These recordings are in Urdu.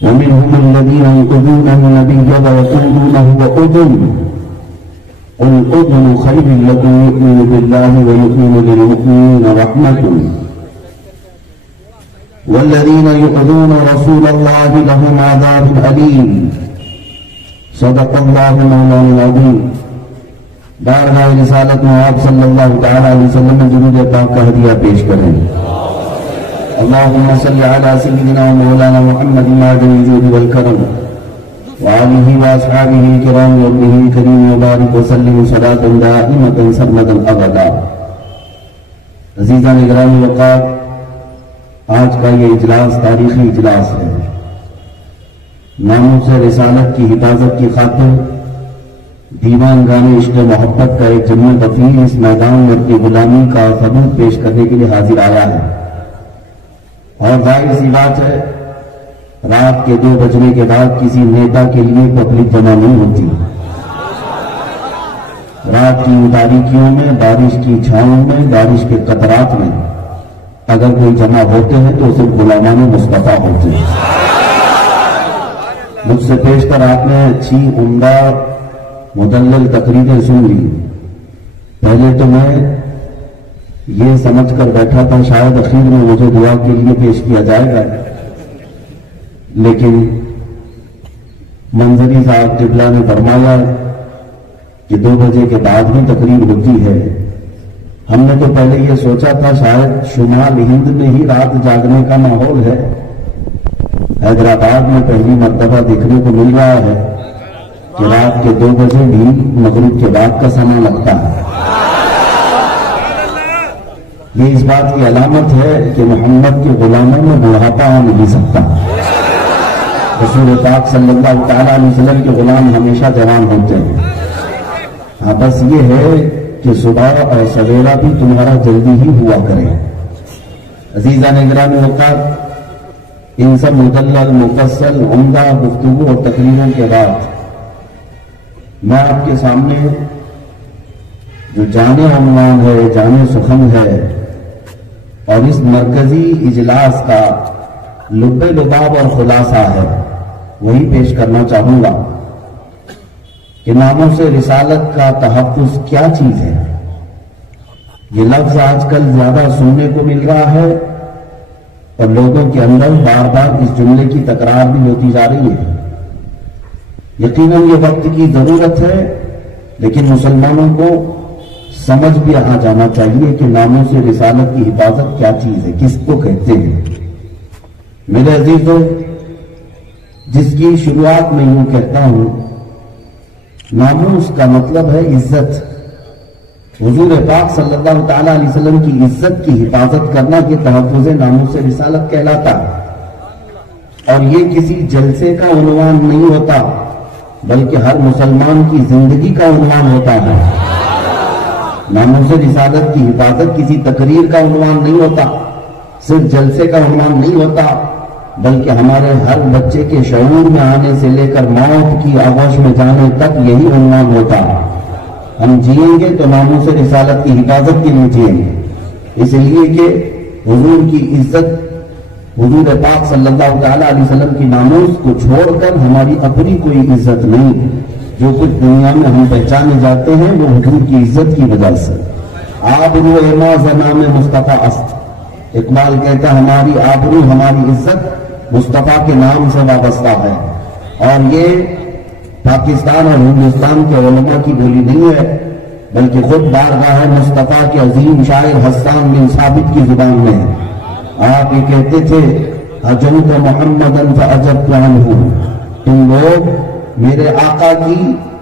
ومنهم الذين يؤذون النبي ويقولون هو أذن قل أذن خير لكم يؤمن بالله ويؤمن للمؤمنين رحمة والذين يؤذون رسول الله لهم عذاب أليم صدق الله مولانا العظيم۔ بارگاہ رسالت میں آپ صلی اللہ تعالی علیہ وسلم میں درود پاک کا ہدیہ پیش کریں۔ اللهم صل على سيدنا ومولانا محمد معدن الجود والكرم وآله وأصحابه الكرام وابنه الكريم وبارك وسلم صلاة دائمة سرمدا أبدا۔ عزیزان گرامی وقات، آج کا یہ اجلاس تاریخی اجلاس ہے۔ ناموس رسالت کی حفاظت کی خاطر دیوان گانے عشق محبت کا ایک جمع وفیر اس میدان میں اپنی غلامی کا ثبوت پیش کرنے کے لیے حاضر آیا ہے۔ اور ظاہر سی بات ہے، رات کے 2 بجنے کے بعد کسی نیتا کے لیے پبلک جمع نہیں ہوتی۔ رات کی تاریکیوں میں، بارش کی چھاؤں میں، بارش کے قطرات میں اگر کوئی جمع ہوتے ہیں تو صرف غلامان مصطفیٰ ہوتے ہیں۔ مجھ سے پیش کر آپ نے اچھی عمدہ مدلل تقریریں سن لی۔ پہلے تو میں یہ سمجھ کر بیٹھا تھا شاید اخیر میں مجھے دعا کے لیے پیش کیا جائے گا، لیکن منظری صاحب قبلہ نے فرمایا کہ 2 بجے کے بعد بھی تقریر ہوتی ہے۔ ہم نے تو پہلے یہ سوچا تھا شاید شمال ہند میں ہی رات جاگنے کا ماحول ہے۔ حیدرآباد میں پہلی مرتبہ دیکھنے کو مل رہا ہے کہ رات کے 2 بجے بھی مغرب کے بعد کا سماں لگتا ہے۔ یہ اس بات کی علامت ہے کہ محمد کے غلاموں میں بڑھاپا آ نہیں سکتا۔ رسول پاک صلی اللہ تعالیٰ علیہ وسلم کے غلام ہمیشہ جوان ہوتے ہیں۔ ہاں بس یہ ہے کہ صبح اور سویرا بھی تمہارا جلدی ہی ہوا کرے۔ عزیزان گرامی وقات، ان سب مدلل مفصل عمدہ گفتگو اور تقریروں کے بعد میں آپ کے سامنے جو جانے عنوان ہے، جانے سخن ہے اور اس مرکزی اجلاس کا لب لباب اور خلاصہ ہے، وہی پیش کرنا چاہوں گا کہ ناموس رسالت کا تحفظ کیا چیز ہے۔ یہ لفظ آج کل زیادہ سننے کو مل رہا ہے اور لوگوں کے اندر بار بار اس جملے کی تکرار بھی ہوتی جا رہی ہے۔ یقیناً یہ وقت کی ضرورت ہے، لیکن مسلمانوں کو سمجھ بھی آ جانا چاہیے کہ ناموس رسالت کی حفاظت کیا چیز ہے، کس کو کہتے ہیں۔ میرے عزیزوں، جس کی شروعات میں یوں کہتا ہوں، ناموس کا مطلب ہے عزت۔ حضور پاک صلی اللہ تعالیٰ علیہ وسلم کی عزت کی حفاظت کرنا یہ تحفظ ناموس رسالت کہلاتا ہے۔ اور یہ کسی جلسے کا عنوان نہیں ہوتا، بلکہ ہر مسلمان کی زندگی کا عنوان ہوتا ہے۔ ناموس رسالت کی حفاظت کسی تقریر کا عنوان نہیں ہوتا، صرف جلسے کا عنوان نہیں ہوتا، بلکہ ہمارے ہر بچے کے شعور میں آنے سے لے کر موت کی آغوش میں جانے تک یہی عنوان ہوتا۔ ہم جئیں گے تو ناموس رسالت کی حفاظت کے لیے جئیں گے، اس لیے کہ حضور کی عزت، حضور پاک صلی اللہ تعالیٰ علیہ وسلم کی ناموس کو چھوڑ کر ہماری اپنی کوئی عزت نہیں۔ جو کچھ دنیا میں ہم پہچانے جاتے ہیں وہ حضور کی عزت کی وجہ سے۔ آبرو ما زمام مصطفیٰ است، اقبال کہتا ہے ہماری آبرو، ہماری عزت مصطفیٰ کے نام سے وابستہ ہے۔ اور یہ پاکستان اور ہندوستان کے علماء کی بولی نہیں ہے، بلکہ خود بارگاہ مصطفیٰ کے عظیم شاعر حسان بن ثابت کی زبان میں ہے۔ آپ یہ کہتے تھے حجمت محمدًا فعجبت عنہ، تم لوگ میرے آقا کی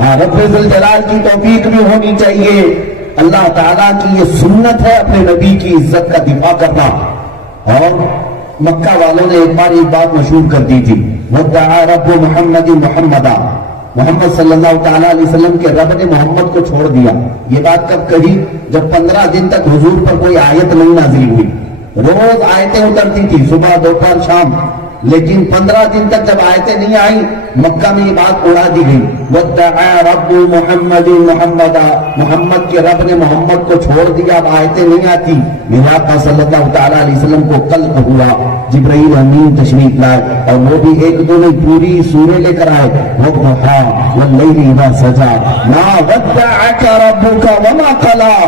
ہاں رب ذل جلال کی توفیق بھی ہونی چاہیے. اللہ تعالیٰ کی یہ سنت ہے اپنے نبی کی عزت کا دفاع کرنا. اور مکہ والوں نے ایک بار ایک بات مشہور کر دی تھی، وَدَّعَا رَبُّ مُحَمَّدٍ مُحَمَّدًا، محمد صلی اللہ تعالیٰ علیہ وسلم کے رب نے محمد کو چھوڑ دیا. یہ بات کب کہی؟ جب 15 دن تک حضور پر کوئی آیت نہیں نازل ہوئی. روز آیتیں اترتی تھی، صبح دوپہر شام، لیکن 15 دن تک جب آیتیں نہیں آئیں مکہ میں یہ بات اڑا دی گئی، وَدَّعَا رَبُّ مُحَمَّدٍ مُحَمَّدًا، محمد کے رب نے محمد کو چھوڑ دیا، اب آیتیں نہیں آتی. میرے آقا صلی اللہ تعالیٰ علیہ وسلم کو قلق ہوا، جبرائیل امین تشریف لائے اور وہ بھی ایک دو نہیں پوری سورہ لے کر آئے، وَالضُّحَىٰ وَاللَّيْلِ إِذَا سَجَىٰ مَا وَدَّعَكَ رَبُّكَ وَمَا قَلَىٰ.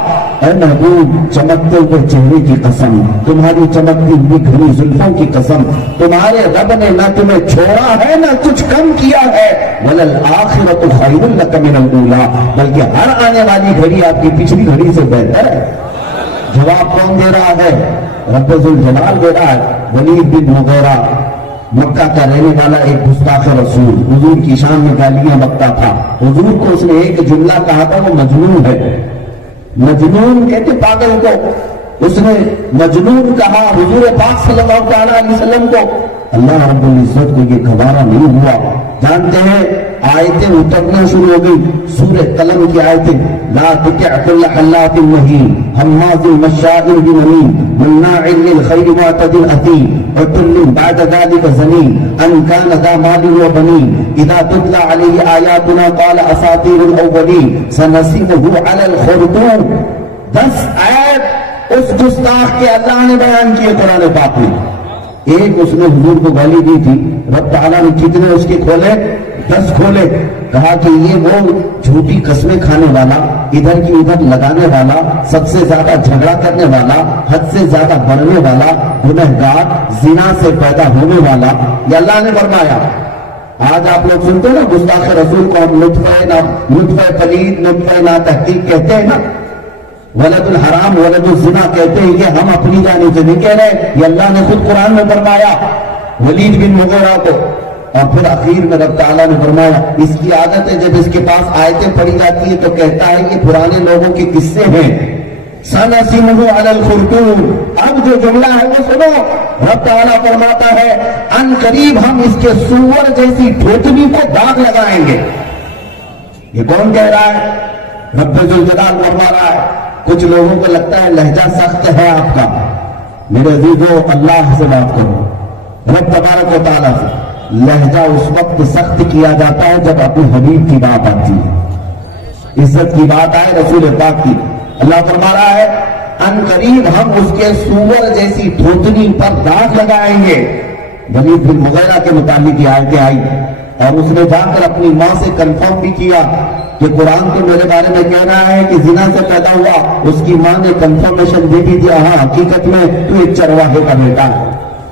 اے محبوب، چمکتے ہوئے چہرے کی قسم، تمہاری چمکتی ہوئی گھنی زلفوں کی قسم، تمہارے رب نے نہ تمہیں چھوڑا ہے نہ کچھ کم کیا ہے. وَلَلْآخِرَةُ خَيْرٌ لَكَ مِنَ الْأُولَىٰ، بلکہ ہر آنے والی گھڑی آپ کی پچھلی گھڑی سے بہتر ہے. جواب کون دے رہا ہے؟ رب ذوالجلال دے رہا ہے. ولید بن مغیرہ مکہ کا رہنے والا ایک گستاخ رسول، حضور کی شان میں گالیاں بکتا تھا. حضور کو اس نے ایک جملہ کہا تھا، وہ مجنون ہے. مجنون کہتے پاگل کو، اس نے مجنون کہا. حضور پاک صلی اللہ تعالیٰ علیہ وسلم کو اللہ رب العزت کو یہ گوارا نہیں ہوا. جانتے ہیں آیتیں اترنا شروع ہو گئی، سورہ قلم کی آیتیں، لا تطع كل حلاف مہین ہماز مشاء بنمیم مناع للخیر معتد اثیم عتل بعد ذلك زنیم ان كان ذا مال وبنین اذا تتلى علیہ آیاتنا قال اساطیر الاولین سنسمه على الخرطوم. 10 آیت اس گستاخ کے اللہ نے بیان کیے قرآن پاک میں. ایک اس نے حضور کو گالی دی تھی، رب تعالیٰ نے کتنے اس کے کھولے؟ 10 کھولے. کہا کہ یہ وہ جھوٹی قسمیں کھانے والا، ادھر کی ادھر لگانے والا، سب سے زیادہ جھگڑا کرنے والا، حد سے زیادہ بڑھنے والا، گنہگار، زنا سے پیدا ہونے والا، یہ اللہ نے فرمایا. آج آپ لوگ سنتے ہیں نا گستاخ رسول کو ہم نطفہ پلید، نطفہ نا تحقیق کہتے ہیں نا، ولد الحرام، ولد الزنا کہتے ہیں. یہ ہم اپنی جانب سے نہیں کہہ رہے، یہ اللہ نے خود قرآن میں فرمایا ولید بن مغیرہ کو. اور پھر اخیر میں رب تعالیٰ نے فرمایا اس کی عادت ہے جب اس کے پاس آیتیں پڑھی جاتی ہے تو کہتا ہے یہ پرانے لوگوں کے قصے ہیں. سَنَسِمُهُ عَلَى الْخُرْطُومِ. اب جو جملہ ہے وہ سنو، رب تعالیٰ فرماتا ہے ان قریب ہم اس کے سور جیسی ٹھوٹنی کو داغ لگائیں گے. یہ کون کہہ رہا ہے؟ رب ذوالجلال فرما رہا ہے. کچھ لوگوں کو لگتا ہے لہجہ سخت ہے آپ کا. میرے عزیزو، اللہ سے بات کرو، رب تبارک و تعالیٰ سے. لہجہ اس وقت سخت کیا جاتا ہے جب اپنے حبیب کی بات آتی ہے، عزت کی بات آئے رسول پاک کی. اللہ فرما رہا ہے ان قریب ہم اس کے سور جیسی دھوتنی پر داغ لگائیں گے. ولید بن مغیرہ کے متعلق یہ آیتیں آئی اور اس نے جا کر اپنی ماں سے کنفرم بھی کیا کہ قرآن تو میرے بارے میں کہہ رہا ہے کہ زنا سے پیدا ہوا. اس کی ماں نے کنفرمیشن دے دی، ہاں حقیقت میں تو ایک چرواہے کا بیٹا ہے،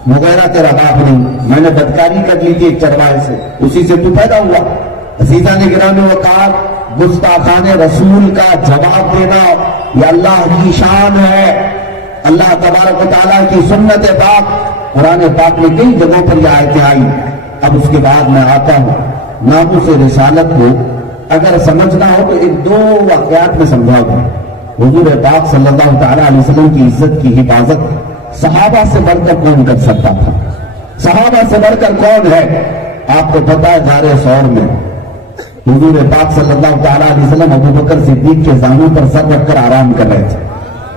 مغیرہ تیرا باپ نہیں، میں نے بدکاری کر لی تھی ایک چرواہے سے، اسی سے تو پیدا ہوا. عزیزان گرامی وقار، گستاخان رسول کا جواب دینا یہ اللہ کی شان ہے. اللہ تبارک و تعالیٰ کی سنت پاک، قرآن پاک میں کئی جگہوں پر یہ آیتیں آئی. اب اس کے بعد میں آتا ہوں ناموس رسالت کو اگر سمجھنا ہو تو ایک 2 واقعات میں سمجھا گا. حضور پاک صلی اللہ تعالیٰ علیہ وسلم کی عزت کی حفاظت صحابہ سے بڑھ کر کون کر سکتا تھا؟ صحابہ سے بڑھ کر کون ہے؟ آپ کو پتا ہے غار ثور میں حضور پاک صلی اللہ تعالیٰ علیہ وسلم ابو بکر صدیق کے زانوں پر سر رکھ کر آرام کر رہے تھے.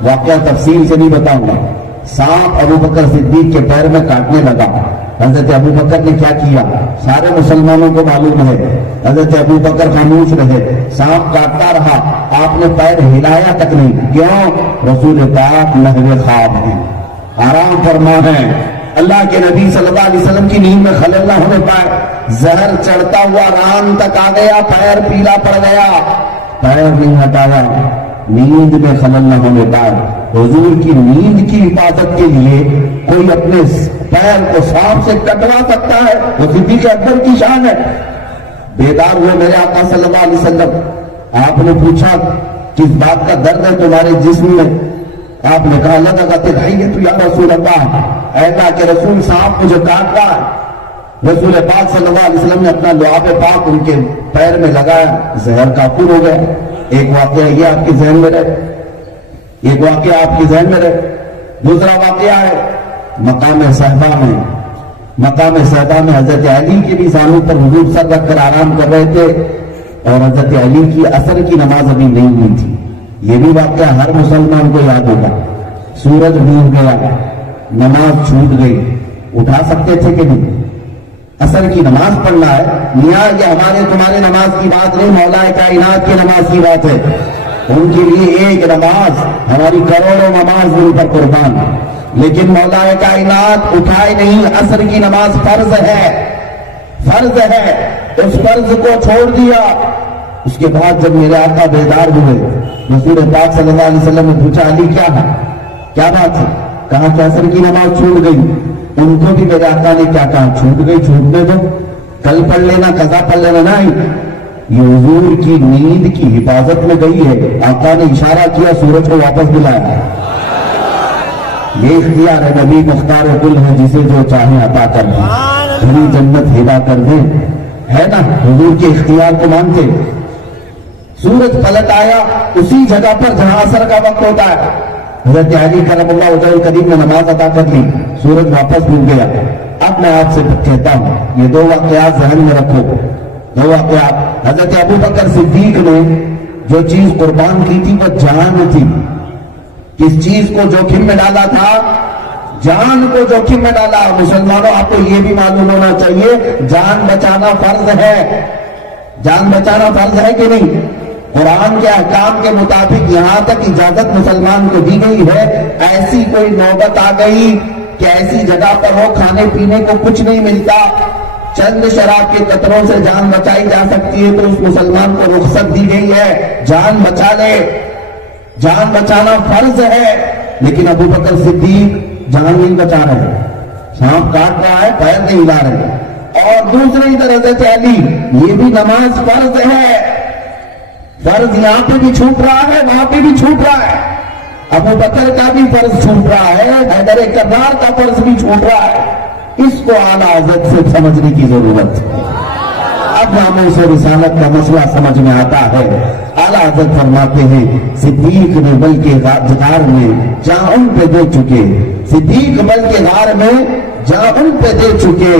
واقعہ تفصیل سے نہیں بتاؤں گا. سانپ ابو بکر صدیق کے پیر میں کاٹنے لگا. حضرت ابو بکر نے کیا کیا؟ سارے مسلمانوں کو معلوم ہے. حضرت ابو بکر خاموش رہے، سانپ کاٹتا رہا، آپ نے پیر ہلایا تک نہیں. کیوں؟ رسول پاک نحو خواب ہیں، آرام فرما ہے. اللہ کے نبی صلی اللہ علیہ وسلم کی نیند میں خلل نہ ہونے پائے. زہر چڑھتا ہوا ران تک آ گیا، پیر پیلا پڑ گیا، پیر نہیں ہٹایا، نیند میں خلل نہ ہونے پائے. حضور کی نیند کی حفاظت کے لیے کوئی اپنے پیر کو سانپ سے کٹوا سکتا ہے؟ وہ صدیق اکبر کی شان ہے. بیدار ہوئے میرے آقا صلی اللہ علیہ وسلم. آپ نے پوچھا کس بات کا درد ہے تمہارے جسم میں؟ آپ نے کہا لدغت الحیۃ یا رسول اللہ، اے اللہ کے رسول، سانپ مجھے کاٹ رہا ہے. رسول پاک صلی اللہ علیہ وسلم نے اپنا لعاب پاک ان کے پیر میں لگایا، زہر کافور ہو گیا۔ ایک واقعہ یہ آپ کے ذہن میں رہے، ایک واقعہ آپ کے ذہن میں رہے۔ دوسرا واقعہ ہے مقام صحبہ میں۔ مقام صحبہ میں حضرت علی کے بھی زانو پر حضور سر رکھ کر آرام کر رہے تھے، اور حضرت علی کی عصر کی نماز ابھی نہیں ہوئی تھی۔ یہ بھی واقعہ ہر مسلمان کو یاد ہوگا۔ سورج ڈوب گیا، نماز چھوٹ گئی، اٹھا سکتے تھے کہ نہیں؟ عصر کی نماز پڑھنا ہے، میاں یہ ہمارے تمہارے نماز کی بات نہیں، مولا کائنات کی نماز کی بات ہے۔ ان کے لیے ایک نماز ہماری کروڑوں نماز ان پر قربان، لیکن مولا کائنات اٹھائے نہیں۔ عصر کی نماز فرض ہے، فرض ہے، اس فرض کو چھوڑ دیا۔ اس کے بعد جب میرے آقا بیدار ہوئے، رسول پاک صلی اللہ علیہ وسلم نے پوچھا علی کیا ہے، کیا بات ہے؟ کہا کہ عصر کی نماز چھوٹ گئی۔ ان کو بھی میرے آقا نے کیا کہا؟ چھوٹ گئی، چھوٹنے دو، کل پڑھ لینا، قضا پڑھ لینا نہیں۔ یہ حضور کی نیند کی حفاظت میں گئی ہے۔ آقا نے اشارہ کیا، سورج کو واپس بلایا۔ یہ اختیار ہے، نبی مختار کل ہے، جسے جو چاہے عطا کر دے، پوری جنت ہدا کر دے، ہے نا؟ حضور کے اختیار کو مانتے۔ سورج پلٹ آیا اسی جگہ پر جہاں عصر کا وقت ہوتا ہے۔ حضرت علی کرم اللہ وجہہ الکریم نے نماز ادا کر لی، سورج واپس ڈوب گیا۔ اب میں آپ سے کہتا ہوں، یہ دو واقعات ذہن میں رکھو، دو واقعات۔ حضرت ابو بکر صدیق نے جو چیز قربان کی تھی وہ جان تھی۔ کس چیز کو جوخم میں ڈالا تھا؟ جان کو جوخم میں ڈالا۔ مسلمانوں، آپ کو یہ بھی معلوم ہونا چاہیے، جان بچانا فرض ہے۔ جان بچانا فرض ہے کہ نہیں؟ قرآن کے احکام کے مطابق یہاں تک اجازت مسلمان کو دی گئی ہے۔ ایسی کوئی نوبت آ گئی کہ ایسی جگہ پر ہو کھانے پینے کو کچھ نہیں ملتا، چند شراب کے قطروں سے جان بچائی جا سکتی ہے، تو اس مسلمان کو رخصت دی گئی ہے، جان بچا لے۔ جان بچانا فرض ہے، لیکن ابو بکر صدیق جان نہیں بچا رہے، سانپ کاٹ رہا ہے، پیر نہیں ہلا رہے۔ اور دوسری طرح حضرت علی، یہ بھی نماز فرض ہے، فرض یہاں پہ بھی چھوٹ رہا ہے، وہاں پہ بھی چھوٹ رہا ہے۔ ابو بکر کا بھی فرض چھوٹ رہا ہے، حیدر کرار کا فرض بھی چھوٹ رہا ہے۔ اس کو اعلیٰ حضرت سے سمجھنے کی ضرورت ہے۔ اب ناموس و رسالت کا مسئلہ سمجھ میں آتا ہے۔ اعلیٰ حضرت فرماتے ہیں، صدیق نے بلکہ غار میں جہاں ان پہ دے چکے، صدیق بلکہ غار میں جہاں ان پہ دے چکے۔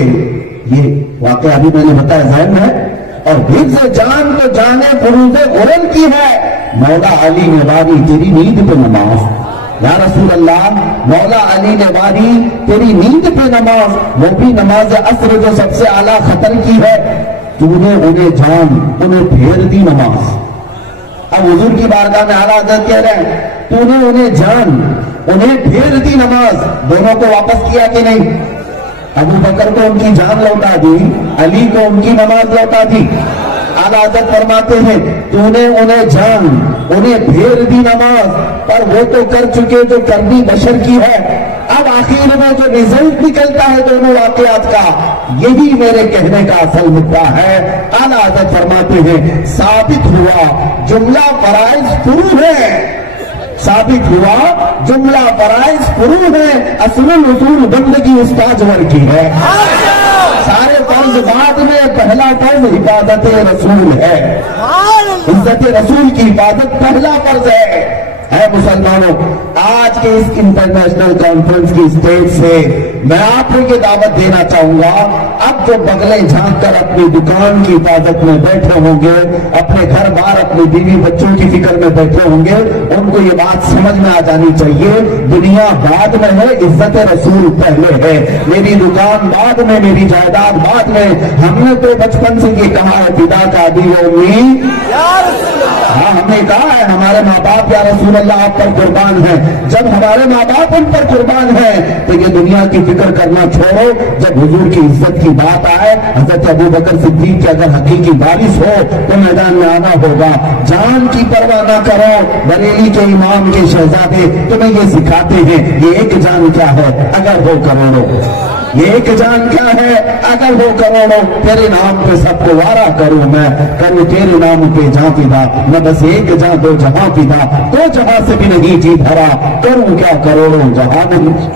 یہ واقعہ ابھی میں نے بتایا ذہن ہے۔ اور حفظ جان کو جانے فروز غرل کی ہے۔ مولا علی نے واری تیری نیند پہ نماز، یا رسول اللہ، مولا علی نے واری تیری نیند پہ نماز، وہ بھی نماز عصر جو سب سے اعلیٰ خطر کی ہے، تو نے انہیں جان، انہیں پھیر دی نماز۔ اب حضور کی بارگاہ میں اعلیٰ حضرت کہہ رہے ہیں، تو نے انہیں جان، انہیں پھیر دی نماز، دونوں کو واپس کیا کہ نہیں؟ ابو بکر کو ان کی جان لوٹا دی، علی کو ان کی نماز لوٹا دی۔ اعلیٰ حضرت فرماتے ہیں، تو نے انہیں جان، انہیں پھیر دی نماز، پر وہ تو کر چکے جو کرنی بشر کی ہے۔ اب آخر میں جو رزلٹ نکلتا ہے دونوں واقعات کا، یہی میرے کہنے کا اصل مدعا ہے۔ اعلیٰ حضرت فرماتے ہیں، ثابت ہوا جملہ فرائض فرو ہے، ثابت ہوا جملہ فرائض فرو ہے، اصل الرسول بندگی استاذ ور کی ہے۔ سارے فرض بعد میں، پہلا فرض حفاظت رسول ہے، عزت رسول کی حفاظت پہلا فرض ہے۔ اے مسلمانوں، آج کے اس انٹرنیشنل کانفرنس کی اسٹیج سے میں آپ کو یہ دعوت دینا چاہوں گا، اب جو بغلیں جھانک کر اپنی دکان کی حفاظت میں بیٹھے ہوں گے، اپنے گھر بار اپنی بیوی بچوں کی فکر میں بیٹھے ہوں گے، ان کو یہ بات سمجھ میں آ جانی چاہیے، دنیا بعد میں ہے، عزت رسول پہلے ہے۔ میری دکان بعد میں، میری جائیداد بعد میں۔ ہم نے تو بچپن سے یہ کہا ہے، فدا کا دل و امید، ہاں ہم نے کہا ہے ہمارے ماں باپ یا رسول اللہ آپ پر قربان ہیں۔ جب ہمارے ماں باپ ان پر قربان ہیں تو یہ دنیا کی فکر کرنا چھوڑو۔ جب حضور کی عزت کی بات آئے، حضرت ابو بکر صدیق کی اگر حقیقی وارث ہو تو میدان میں آنا ہوگا۔ جان کی پرواہ نہ کرو۔ بریلی کے امام کے شہزادے تمہیں یہ سکھاتے ہیں، یہ ایک جان کیا ہے اگر ہو کروڑوں، یہ ایک جان کیا ہے اگر ہو کروڑوں۔ تیرے نام پہ سب کو وارا کروں میں، کروں تیرے نام پہ جہاں فدا، نہ بس ایک جہاں دو جہاں فدا، دو جہاں سے بھی نہیں جی بھرا، کروں کیا کروڑوں جہاں نہیں۔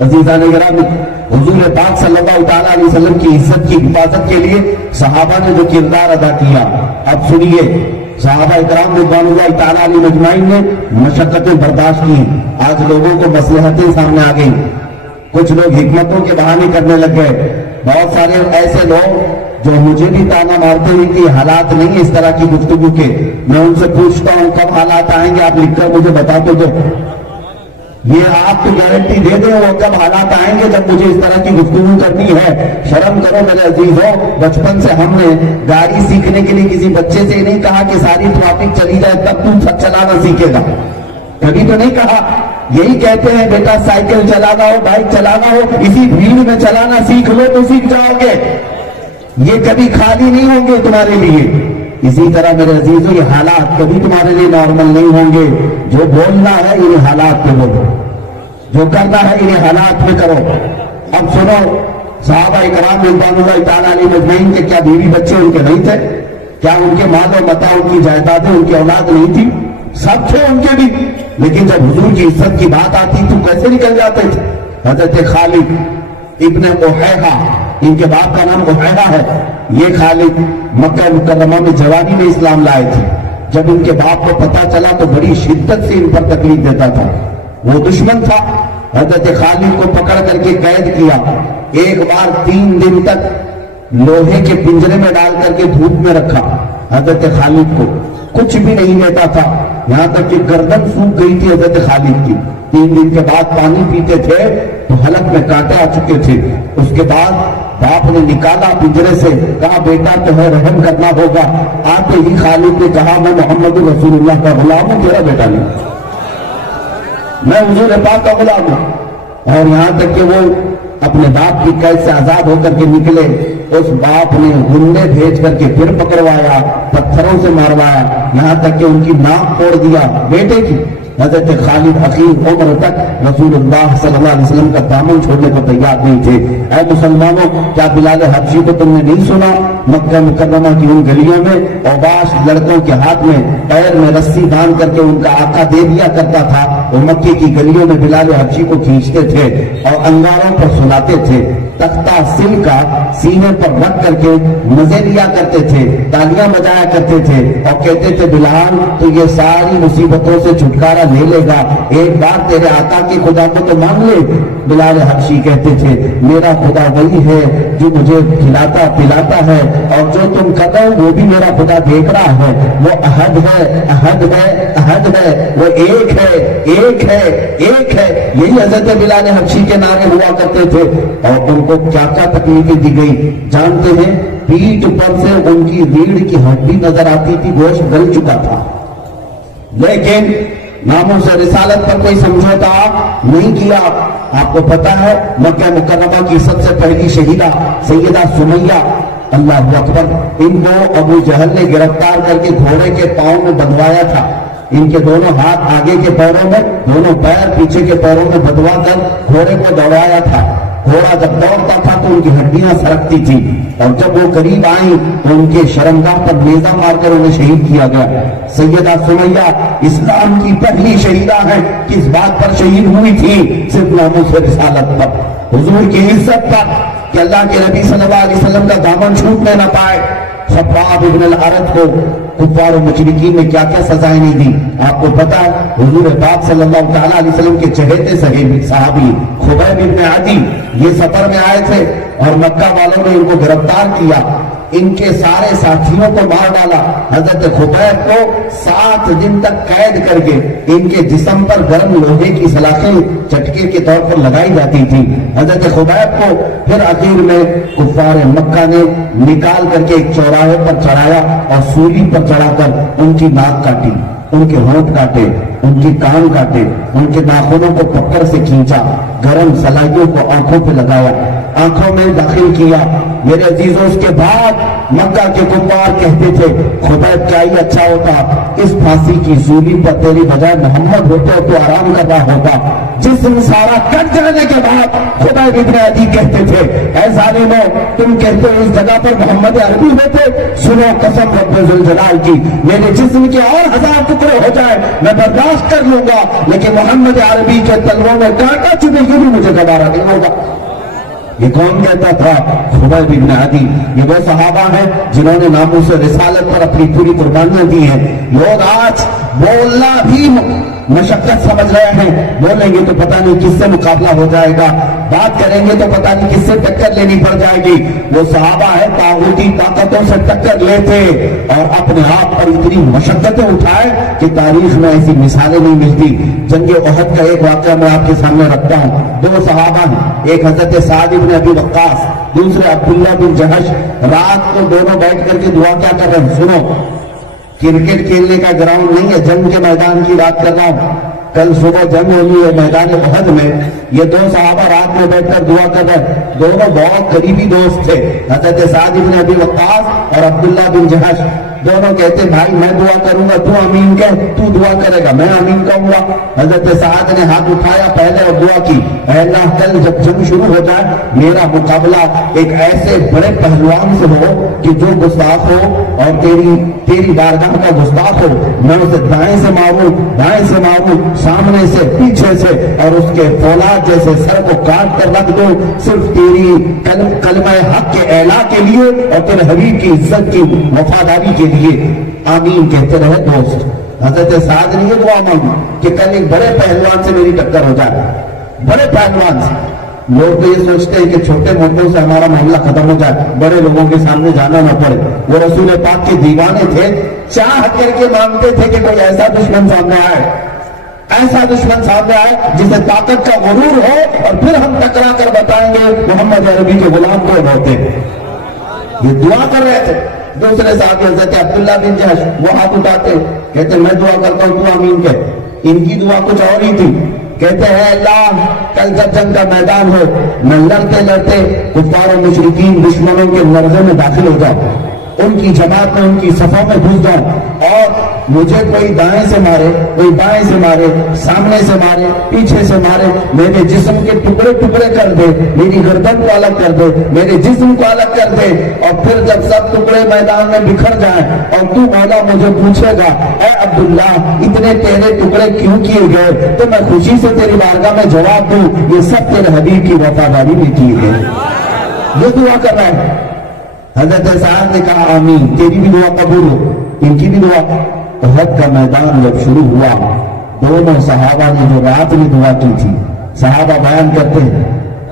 عزیزان گرامی، حضور پاک صلی اللہ تعالیٰ علیہ وسلم کی عزت کی حفاظت کے لیے صحابہ نے جو کردار ادا کیا، اب سنیے، صحابہ اکرام رضوان اللہ تعالیٰ علیہ مجمعین نے مشقتیں برداشت کی، آج لوگوں کو مصلحتیں سامنے آ گئی، کچھ لوگ حکمتوں کے بہانے کرنے لگ گئے، بہت سارے ایسے لوگ جو مجھے بھی تانا مارتے ہیں کہ حالات نہیں اس طرح کی گفتگو کے، میں ان سے پوچھتا ہوں کب حالات آئیں گے، آپ لکھ کر مجھے بتا دو گے، یہ آپ کو گارنٹی دے دیں وہ کب حالات آئیں گے جب مجھے اس طرح کی گفتگو کرنی ہے۔ شرم کرو میرے عزیزوں، بچپن سے ہم نے گاڑی سیکھنے کے لیے کسی بچے سے نہیں کہا کہ ساری ٹریفک چلی جائے تب تم چلانا سیکھے گا، کبھی تو نہیں کہا، یہی کہتے ہیں بیٹا سائیکل چلانا ہو، بائک چلانا ہو، اسی بھیڑ میں چلانا سیکھ لو تو سیکھ جاؤ گے، یہ کبھی خالی نہیں ہوں گے تمہارے لیے۔ اسی طرح میرے عزیزوں یہ حالات کبھی تمہارے لیے نارمل نہیں ہوں گے، جو بولنا ہے انہیں حالات پہ بولو، جو کرنا ہے انہیں حالات میں کرو۔ اب سنو، صحابہ کرام رضوان اللہ تعالیٰ علیہ مجمعین کے کیا بیوی بچے ان کے نہیں تھے؟ کیا ان کے مال و متاع، ان کی جائیدادیں، ان کی اولاد نہیں تھی؟ سب تھے ان کے بھی، لیکن جب حضور کی عزت کی بات آتی تو کیسے نکل جاتے تھے؟ حضرت خالد ابن احیحہ، ان کے باپ کا نام احیحہ ہے، یہ خالد مکہ مکرمہ میں جوانی میں اسلام لائے تھے، جب ان کے باپ کو پتا چلا تو بڑی شدت سے ان پر تکلیف دیتا تھا، وہ دشمن تھا، حضرت خالد کو پکڑ کر کے قید کیا، ایک بار 3 دن تک لوہے کے پنجرے میں ڈال کر کے دھوپ میں رکھا، حضرت خالد کو کچھ بھی نہیں لیتا تھا، یہاں تک کہ گردن سوکھ گئی تھی حضرت خالد کی، 3 دن کے بعد پانی پیتے تھے تو حلق میں کانٹے آ چکے تھے، اس کے بعد باپ نے نکالا پنجرے سے، کہا بیٹا تمہیں رحم کرنا ہوگا، آتے ہی خالد نے کہا میں محمد رسول اللہ کا غلام ہوں، تیرا بیٹا نہیں، میں حضور پاک کا غلام ہوں۔ اور یہاں تک کہ وہ اپنے باپ کی قید سے آزاد ہو کر کے نکلے، اس باپ نے گنڈے بھیج کر کے پھر پکڑوایا، پتھروں سے ماروایا، یہاں تک کہ ان کی ناک توڑ دیا بیٹے کی۔ حضرت خالد حقیر عمر تک رسول اللہ صلی اللہ علیہ وسلم کا دامن چھوڑنے کو تیار نہیں تھے۔ اے مسلمانوں، کیا بلال حبشی کو تم نے نہیں سنا؟ مکہ مکرمہ کی ان گلیوں میں اوباش لڑکوں کے ہاتھ میں پیر میں رسی باندھ کر کے ان کا آقا دے دیا کرتا تھا، وہ مکے کی گلیوں میں بلال حبشی کو کھینچتے تھے اور انگاروں پر سلاتے تھے، تختہ سل کا سینے پر رکھ کر کے مزے لیا کرتے تھے، تالیاں بجایا کرتے تھے اور کہتے تھے بلال تو یہ ساری مصیبتوں سے چھٹکارا لے لے گا، ایک بار تیرے آقا کے خدا کو تو مان لے۔ بلال حبشی کہتے تھے میرا خدا وہی ہے جو مجھے کھلاتا پلاتا ہے، اور جو تم کر رہے ہو وہ بھی میرا خدا دیکھ رہا ہے، وہ احد ہے احد ہے احد ہے، وہ ایک ہے ایک ہے ایک ہے۔ یہی حضرت بلال حبشی کے نعرے ہوا کرتے تھے، اور ان کو کیا کیا تکلیفیں دی گئی جانتے ہیں؟ پیٹھ پر سے ان کی ریڑھ کی ہڈی نظر آتی تھی، گوشت گل چکا تھا، لیکن ناموس رسالت پر کوئی سمجھوتا نہیں کیا۔ آپ کو پتا ہے مکہ مکرمہ کی سب سے پہلی شہیدہ سیدہ سمیہ، اللہ اکبر، ان کو ابو جہل نے گرفتار کر کے گھوڑے کے پاؤں میں بندھوایا تھا، ان کے دونوں ہاتھ آگے کے پیروں میں، دونوں پیر پیچھے کے پیروں میں بندھوا کر گھوڑے کو دوڑایا تھا۔ گھوڑا جب دوڑتا تھا تو ان کی ہڈیاں سرکتی تھی، اور جب وہ قریب آئیں تو ان کے شرمگاہ پر نیزہ مار کر انہیں شہید کیا گیا۔ سیدہ سمیہ اسلام کی پہلی شہیدہ ہیں، کس بات پر شہید ہوئی تھی؟ صرف ناموس رسالت پر، حضور کی عزت پر، کہ اللہ کے نبی صلی اللہ علیہ وسلم کا دامن چھوٹنے نہ پائے۔ خباب ابن الارت کو کفار و مشرکین نے کیا کیا سزائیں نہیں دی، آپ کو پتا ہے؟ حضور پاک صلی اللہ تعالیٰ علیہ وسلم کے چہیتے صحابی خبیب ابن عدی یہ سفر میں آئے تھے اور مکہ والوں نے ان کو گرفتار کیا، ان کے سارے ساتھیوں کو مار ڈالا۔ حضرت خبیب کو 7 دن تک قید کر کے ان کے جسم پر گرم لوہے کی سلاخیں چٹکے کے طور پر لگائی جاتی تھی۔ حضرت خبیب کو پھر آخر میں کفار مکہ نے نکال کر کے ایک چوراہے پر چڑھایا اور سولی پر چڑھا کر ان کی ناک کاٹی، ان کے ہونٹ کاٹے، ان کی کان کاٹے، ان کے ناخنوں کو پکڑ سے کھینچا، گرم سلائیوں کو آنکھوں پہ لگایا، آنکھوں میں داخل کیا۔ میرے عزیزوں، اس کے بعد مکہ کے کفار کہتے تھے خبیب کیا ہی اچھا ہوتا، اس پھانسی کی سولی پر تیری بجائے محمد ہوتے تو آرام کر رہا ہوتا۔ جسم سارا کٹ جانے کے بعد خبیب ابن عدی کہتے تھے اے ظالموں، تم کہتے ہو اس جگہ پر محمد عربی ہوتے، سنو قسم رب ذوالجلال کی، میرے جسم کے اور 1000 ٹکڑے ہو جائے میں برداشت کر لوں گا، لیکن محمد عربی کے تلووں میں کانٹا چبھے یہ بھی مجھے گوارا نہیں ہوگا۔ یہ کون کہتا تھا؟ خبیب بن عدی۔ یہ وہ صحابہ ہیں جنہوں نے ناموس رسالت پر اپنی پوری قربانیاں دی ہیں۔ لوگ آج بولنا بھی مشقت سمجھ رہے ہیں، بولیں گے تو پتہ نہیں کس سے مقابلہ ہو جائے گا، بات کریں گے تو پتہ نہیں کس سے ٹکر لینی پڑ جائے گی۔ وہ صحابہ ہے طاغوتی طاقتوں سے ٹکر لیتے اور اپنے آپ پر اتنی مشقتیں اٹھائے کہ تاریخ میں ایسی مثالیں نہیں ملتی۔ جنگ احد کا ایک واقعہ میں آپ کے سامنے رکھتا ہوں۔ دو صحابہ ہیں، ایک حضرت سعد بن ابی وقاص، دوسرے عبداللہ بن جہش۔ رات کو دونوں بیٹھ کر کے دعا کیا کر رہے ہیں؟ سنو، کرکٹ کھیلنے کا گراؤنڈ نہیں ہے، جنگ کے میدان کی بات کر رہا ہوں۔ کل صبح جنگ ہونی ہے میدان احد میں، یہ دو صحابہ رات میں بیٹھ کر دعا کر رہے ہیں۔ دونوں بہت قریبی دوست تھے، حضرت سعد بن ابی وقاص اور عبداللہ بن جہش۔ دونوں کہتے بھائی میں دعا کروں گا تو آمین کہہ، تو دعا کرے گا میں آمین کہوں گا۔ حضرت سعد نے ہاتھ اٹھایا پہلے اور دعا کی، اے اللہ کل جب جنگ شروع ہو جائے میرا مقابلہ ایک ایسے بڑے پہلوان سے ہو کہ جو گستاخ ہو اور تیری بارگاہ کا گستاخ ہو، میں اسے دائیں سے ماروں بائیں سے ماروں، سامنے سے پیچھے سے، اور اس کے فولاد جیسے سر کو کاٹ کر رکھ دوں، صرف تیری کلمہ حق کے اعلیٰ کے لیے اور تیرے حبیب کی عزت کی وفاداری کے لیے آمین کہتے رہے دوست۔ حضرت سعد نے یہ دعا مانگی کہ کل ایک بڑے پہلوان سے میری ٹکر ہو جائے، بڑے پہلوان سے۔ لوگ تو یہ سوچتے ہیں کہ چھوٹے موٹوں سے ہمارا معاملہ ختم ہو جائے، بڑے لوگوں کے سامنے جانا نہ پڑے۔ وہ رسول پاک کے دیوانے تھے، چاہ کر کے مانگتے تھے کہ کوئی ایسا دشمن سامنے آئے، ایسا دشمن سامنے آئے جسے طاقت کا غرور ہو، اور پھر ہم ٹکرا کر بتائیں گے محمد عربی کے غلام کون ہوتے ہیں۔ یہ دعا کر رہے تھے۔ دوسرے صاحب حضرت عبداللہ بن جہش، وہ ہاتھ اٹھاتے کہتے میں دعا کرتا ہوں تو آمین کہہ۔ ان کی دعا کچھ اور ہی تھی، کہتے ہیں اللہ کل جب جنگ کا میدان ہو میں لڑتے لڑتے کفار و مشرکین دشمنوں کے لرزے میں داخل ہو جاؤں، ان کی جماعت میں ان کی صفوں میں گھس جاؤں، اور مجھے کوئی دائیں سے مارے کوئی بائیں سے مارے، سامنے سے مارے پیچھے سے مارے، میرے جسم کے ٹکڑے ٹکڑے کر دے، میری گردن کو الگ کر دے، میرے جسم کو الگ کر دے، اور پھر جب سب ٹکڑے میدان میں بکھر جائیں اور تو مولا مجھے پوچھے گا اے عبداللہ اتنے تیرے ٹکڑے کیوں کیے گئے، تو میں خوشی سے تیری بارگاہ میں جواب دوں یہ سب تیرے حبیب کی وفاداری میں کیے گئے۔ یہ دعا کر رہا ہے۔ حضرت سعد نے کہا آمین، تیری بھی دعا قبول ہو، ان کی بھی دعا۔ احد کا میدان جب شروع ہوا، دونوں صحابہ نے جو رات میں دعا کی تھی، صحابہ بیان کرتے ہیں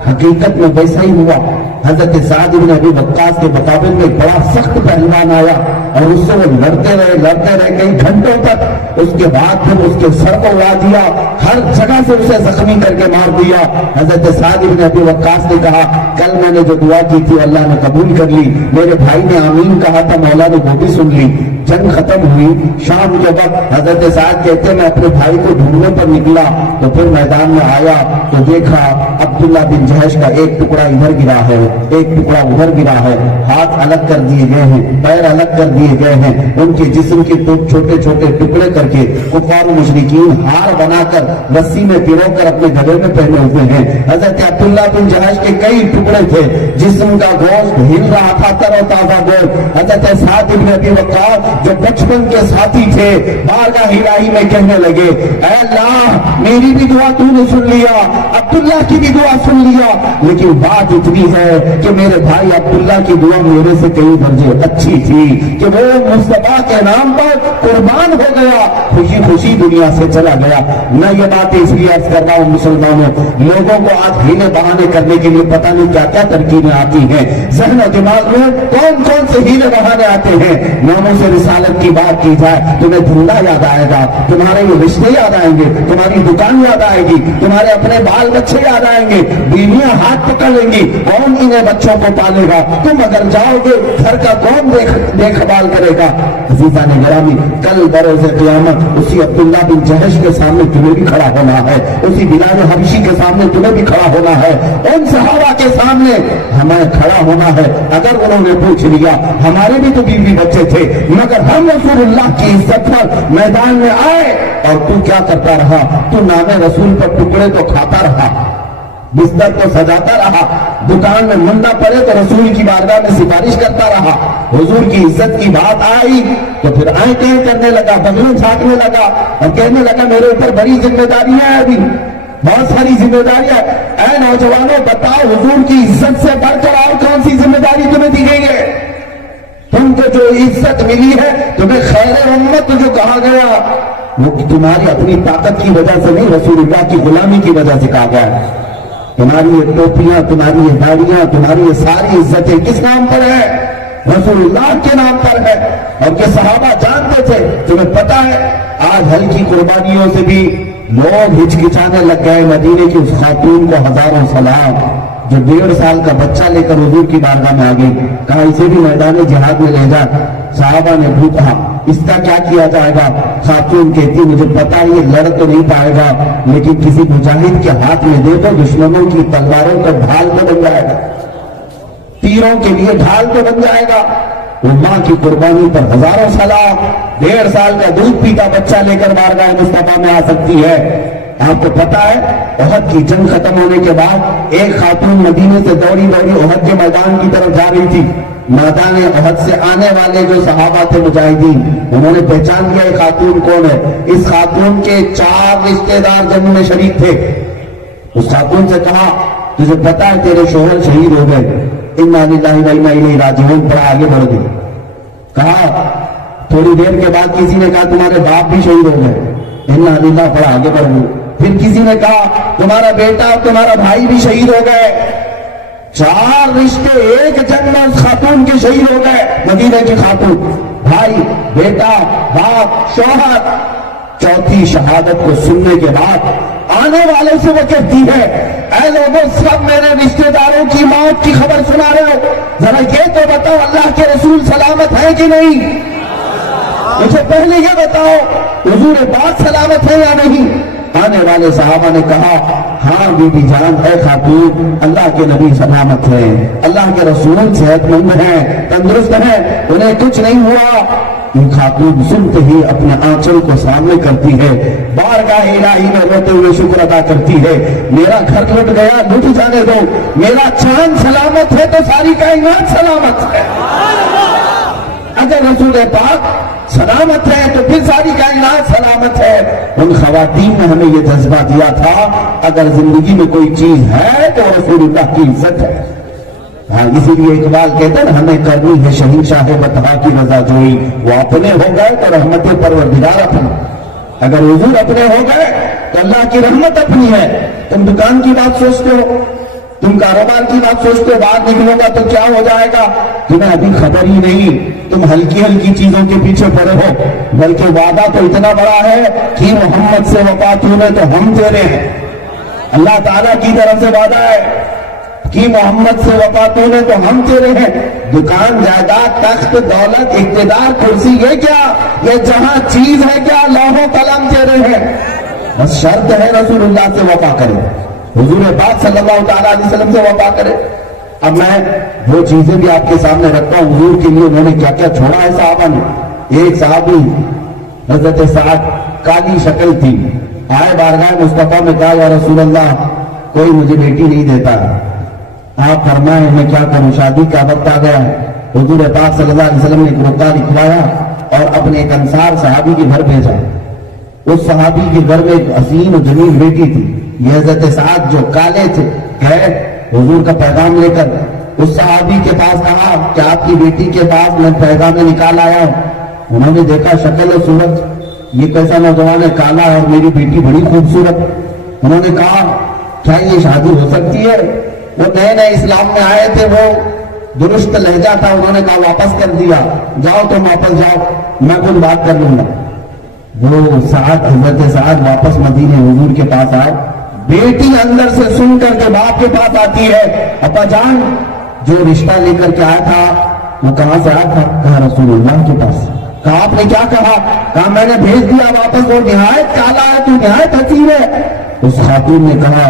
حقیقت میں ویسا ہی ہوا۔ حضرت سعد بن ابی وقاص کے مقابل میں بڑا سخت پہلوان آیا اور اس سے وہ لڑتے رہے کئی گھنٹوں تک، اس کے بعد پھر اس کے سر کو اڑا دیا، ہر جگہ سے اسے زخمی کر کے مار دیا۔ حضرت سعد بن ابی وقاص نے کہا کل میں نے جو دعا کی تھی اللہ نے قبول کر لی، میرے بھائی نے آمین کہا تھا مولا نے وہ بھی سن لی۔ جنگ ختم ہوئی، شام کے وقت حضرت سعد کہتے میں اپنے بھائی کو ڈھونڈنے پر نکلا تو پھر میدان میں آیا تو دیکھا عبداللہ بن جہش کا ایک ٹکڑا ادھر گرا ہے، ایک ٹکڑا ادھر گرا ہے، ہاتھ الگ کر دیے گئے ہیں، پیر الگ کر دیے گئے ہیں، ان کے جسم کے چھوٹے چھوٹے ٹکڑے کر کے کفار و مشرکین ہار بنا کر رسی میں پرو کر اپنے گلے میں پہنے ہوئے ہیں۔ حضرت عبداللہ بن جہش کے کئی ٹکڑے تھے، جسم کا گوشت ہل رہا تھا، تر و تازہ گوشت۔ حضرت سعد بن ابی وقاص جو بچپن کے ساتھی تھے بارگاہ الہی میں کہنے لگے اے اللہ میری بھی دعا تو نے سن لیا، عبداللہ کی بھی دعا سن لیا، لیکن بات اتنی ہے کہ میرے بھائی عبداللہ کی دعا میرے سے کئی درجے اچھی تھی کہ وہ مصطفیٰ کے نام پر قربان ہو گیا، خوشی خوشی دنیا سے چلا گیا۔ میں یہ بات اس لیے عرض کر رہا ہوں مسلمانوں، لوگوں کو آج ہیلے بہانے کرنے کے لیے پتہ نہیں کیا کیا ترکیبیں آتی ہیں، ذہن و دماغ میں کون کون سے ہیلے بہانے آتے ہیں۔ ناموں سے رسالت کی بات کی جائے تمہیں دھندا یاد آئے گا، تمہارے یہ رشتے یاد آئیں گے، تمہاری دکان یاد آئے گی، تمہارے اپنے بال بچے یاد آئیں گے، بیویاں ہاتھ پکڑ لیں گی، کون انہیں بچوں کو پالے گا، تم اگر جاؤ گے گھر کا کون دیکھ بھال کرے گا۔ عزیزان گرامی کل بروز قیامت اسی عبداللہ بن جہش کے سامنے تمہیں بھی کھڑا ہونا ہے، اسی بلال حبشی کے سامنے تمہیں بھی کھڑا ہونا ہے، ان صحابہ کے سامنے ہمیں کھڑا ہونا ہے۔ اگر انہوں نے پوچھ لیا ہمارے بھی تو بیوی بچے تھے مگر ہم رسول اللہ کی عزت پر میدان میں آئے اور تو کیا کرتا رہا، تو نام رسول پر ٹکڑے تو کھاتا رہا، بستر کو سجاتا رہا، دکان میں منڈا پڑے تو رسول کی بارگاہ میں سفارش کرتا رہا، حضور کی عزت کی بات آئی تو پھر آئیں کرنے لگا، بغلیں چھانٹنے لگا اور کہنے لگا میرے اوپر بڑی ذمہ داریاں ہیں ابھی، بہت ساری ذمہ داریاں. اے نوجوانوں بتاؤ حضور کی عزت سے بڑھ کر اور کون سی ذمہ داری تمہیں دی گئی ہے؟ تم کو جو عزت ملی ہے تمہیں خیر امت جو کہا گیا وہ تمہاری اپنی طاقت کی وجہ سے نہیں، رسول اللہ کی غلامی کی وجہ سے کہا گیا ہے. تمہاری یہ ٹوپیاں، تمہاری یہ داڑیاں، تمہاری یہ ساری عزتیں کس نام پر ہے؟ رسول اللہ کے نام پر ہے. اور کہ صحابہ جانتے تھے. تمہیں پتا ہے آج ہلکی قربانیوں سے بھی لوگ ہچکچانے لگ گئے. مدینے کی اس خاتون کو ہزاروں سلام جو 1.5 سال کا بچہ لے کر حضور کی بارگاہ میں آ گئی، کہا اسے بھی میدان جہاد میں لے جا. صحابہ نے پوچھا اس کا کیا کیا جائے گا؟ خاتون کہتی مجھے پتا یہ لڑ تو نہیں پائے گا لیکن کسی مجاہد کے ہاتھ میں دے تو دشمنوں کی تلواروں کا ڈھال تو بن جائے گا، تیروں کے لیے ڈھال تو بن جائے گا. وہ ماں کی قربانی پر ہزاروں سلام. 1.5 سال کا دودھ پیتا بچہ لے کر بارگاہ مصطفیٰ میں آ سکتی ہے. آپ کو پتا ہے احد کی جنگ ختم ہونے کے بعد ایک خاتون مدینے سے دوڑی احد کے میدان کی طرف جا رہی تھی. میدان احد سے آنے والے جو صحابہ تھے مجاہدین، انہوں نے پہچان لیا یہ خاتون کون ہے. اس خاتون کے 4 رشتہ دار جنگ میں شریک تھے. اس خاتون سے کہا تجھے پتا ہے تیرے شوہر شہید ہو گئے، انا للہ و انا الیہ راجعون. پر آگے بڑھ گئی. کہا تھوڑی دیر کے بعد کسی نے کہا تمہارے باپ بھی شہید ہو گئے، انا للہ. پر آگے بڑھ گئی. پھر کسی نے کہا تمہارا بیٹا اور تمہارا بھائی بھی شہید ہو گئے. 4 رشتے ایک جنگ میں اس خاتون کے شہید ہو گئے. مدینے کی خاتون، بھائی، بیٹا، باپ، شوہر. 4تھی شہادت کو سننے کے بعد آنے والوں سے وہ کہتی ہے اے لوگوں سب میرے رشتہ داروں کی موت کی خبر سنا رہے ہو، ذرا یہ تو بتاؤ اللہ کے رسول سلامت ہے کہ نہیں؟ مجھے پہلے یہ بتاؤ حضور پاک سلامت ہے یا نہیں؟ آنے والے صحابہ نے کہا ہاں بی بی جان اے خاتون اللہ کے نبی سلامت ہے، اللہ کے رسول صحت مند ہیں، تندرست ہیں، انہیں کچھ نہیں ہوا. یہ خاتون سنتے ہی اپنے آنچل کو سامنے کرتی ہے، بارگاہ الہی میں روتے ہوئے شکر ادا کرتی ہے میرا گھر لٹ گیا لٹ جانے دو، میرا چاند سلامت ہے تو ساری کائنات سلامت ہے. اگر رسول پاک سلامت ہے تو پھر ساری کائنات سلامت ہے. ان خواتین نے ہمیں یہ جذبہ دیا تھا اگر زندگی میں کوئی چیز ہے تو رسول اللہ کی عزت ہے. ہاں اسی لیے اقبال کہتے ہیں ہمیں کرنی ہے شہنشاہ بطحا کی رضا جوئی، وہ اپنے ہو گئے تو رحمت پروردگار اپنی. اگر حضور اپنے ہو گئے تو اللہ کی رحمت اپنی ہے. تم دکان کی بات سوچتے ہو، تم کاروبار کی بات سوچتے ہو، باہر نکلو گا تو کیا ہو جائے گا تمہیں ابھی خبر ہی نہیں. تم ہلکی ہلکی چیزوں کے پیچھے پڑے ہو، بلکہ وعدہ تو اتنا بڑا ہے کہ محمد سے وفات ہونے تو ہم تیرے ہیں. اللہ تعالیٰ کی طرف سے وعدہ ہے کہ محمد سے وفات ہونے تو ہم تیرے ہیں. دکان، جائیداد، تخت، دولت، اقتدار، کرسی، یہ کیا؟ یہ جہاں چیز ہے کیا؟ لوح و قلم تیرے ہیں. بس شرط ہے رسول اللہ سے وفا کرے، حضور پاک صلی اللہ تعالیٰ علیہ وسلم سے وفا کرے. اب میں وہ چیزیں بھی آپ کے سامنے رکھتا ہوں حضور کے لیے انہوں نے کیا کیا چھوڑا ہے صحابہ نے. ایک صحابی حضرت سعد، کالی شکل تھی، آئے بارگاہ مصطفیٰ میں کہا یا رسول اللہ کوئی مجھے بیٹی نہیں دیتا، آپ فرمائیں میں کیا کروں، شادی کا وقت آ گیا ہے. حضور پاک صلی اللہ علیہ وسلم نے ایک رقعہ لکھوایا اور اپنے ایک انصار صحابی کے گھر بھیجا. اس صحابی کے گھر میں ایک حسین و جمیل بیٹی تھی. یہ حضرت سعد جو کالے تھے گئے حضور کا پیغام لے کر اس صحابی کے پاس کہا کہ آپ کی بیٹی کے پاس میں پیغام نکال آیا ہوں. انہوں نے دیکھا شکل و صورت، یہ کیسا نوجوان ہے، کالا اور میری بیٹی بڑی خوبصورت. انہوں نے کہا کیا یہ شادی ہو سکتی ہے؟ وہ نئے نئے اسلام میں آئے تھے، وہ درست لہجہ تھا. انہوں نے کہا واپس کر دیا، جاؤ تم واپس جاؤ، میں کچھ بات کر لوں گا. وہ سعد، حضرت سعد واپس مدینے حضور کے پاس آئے. بیٹی اندر سے سن کر کے باپ کے پاس آتی ہے ابا جان جو رشتہ لے کر کے آیا تھا وہ کہاں سے آیا تھا؟ کہا رسول اللہ کے پاس. کہا آپ نے کیا کہا؟ کہا میں نے بھیج دیا واپس، وہ نہایت کالا ہے تو نہایت حسین ہے. اس خاتون نے کہا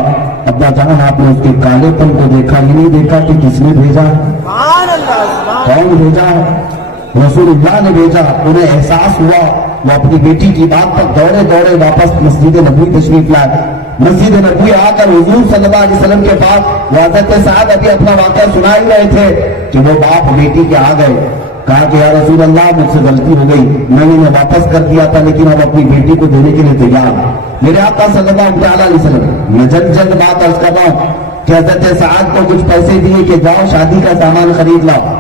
ابا جان آپ نے اس کے کالے پن کو دیکھا ہی نہیں دیکھا کہ کس نے بھیجا، کون بھیجا؟ رسول اللہ نے بھیجا. انہیں احساس ہوا، وہ اپنی بیٹی کی بات پر دوڑے دوڑے واپس مسجد نبوی تشریف لائے. مسجد نبوی آ کر حضور صلی اللہ علیہ وسلم کے پاس حضرت سعد ابھی اپنا واقعہ سنا ہی رہے تھے کہ وہ باپ بیٹی کے آ گئے. کہا کہ یا رسول اللہ مجھ سے غلطی ہو گئی، میں نے انہیں واپس کر دیا تھا لیکن اب اپنی بیٹی کو دینے کے لیے تیار۔ میرے آقا صلی اللہ علیہ وسلم، میں جلد بات عرض کر رہا ہوں کہ حضرت سعد کو کچھ پیسے دیے کہ جاؤ شادی کا سامان خرید لاؤ۔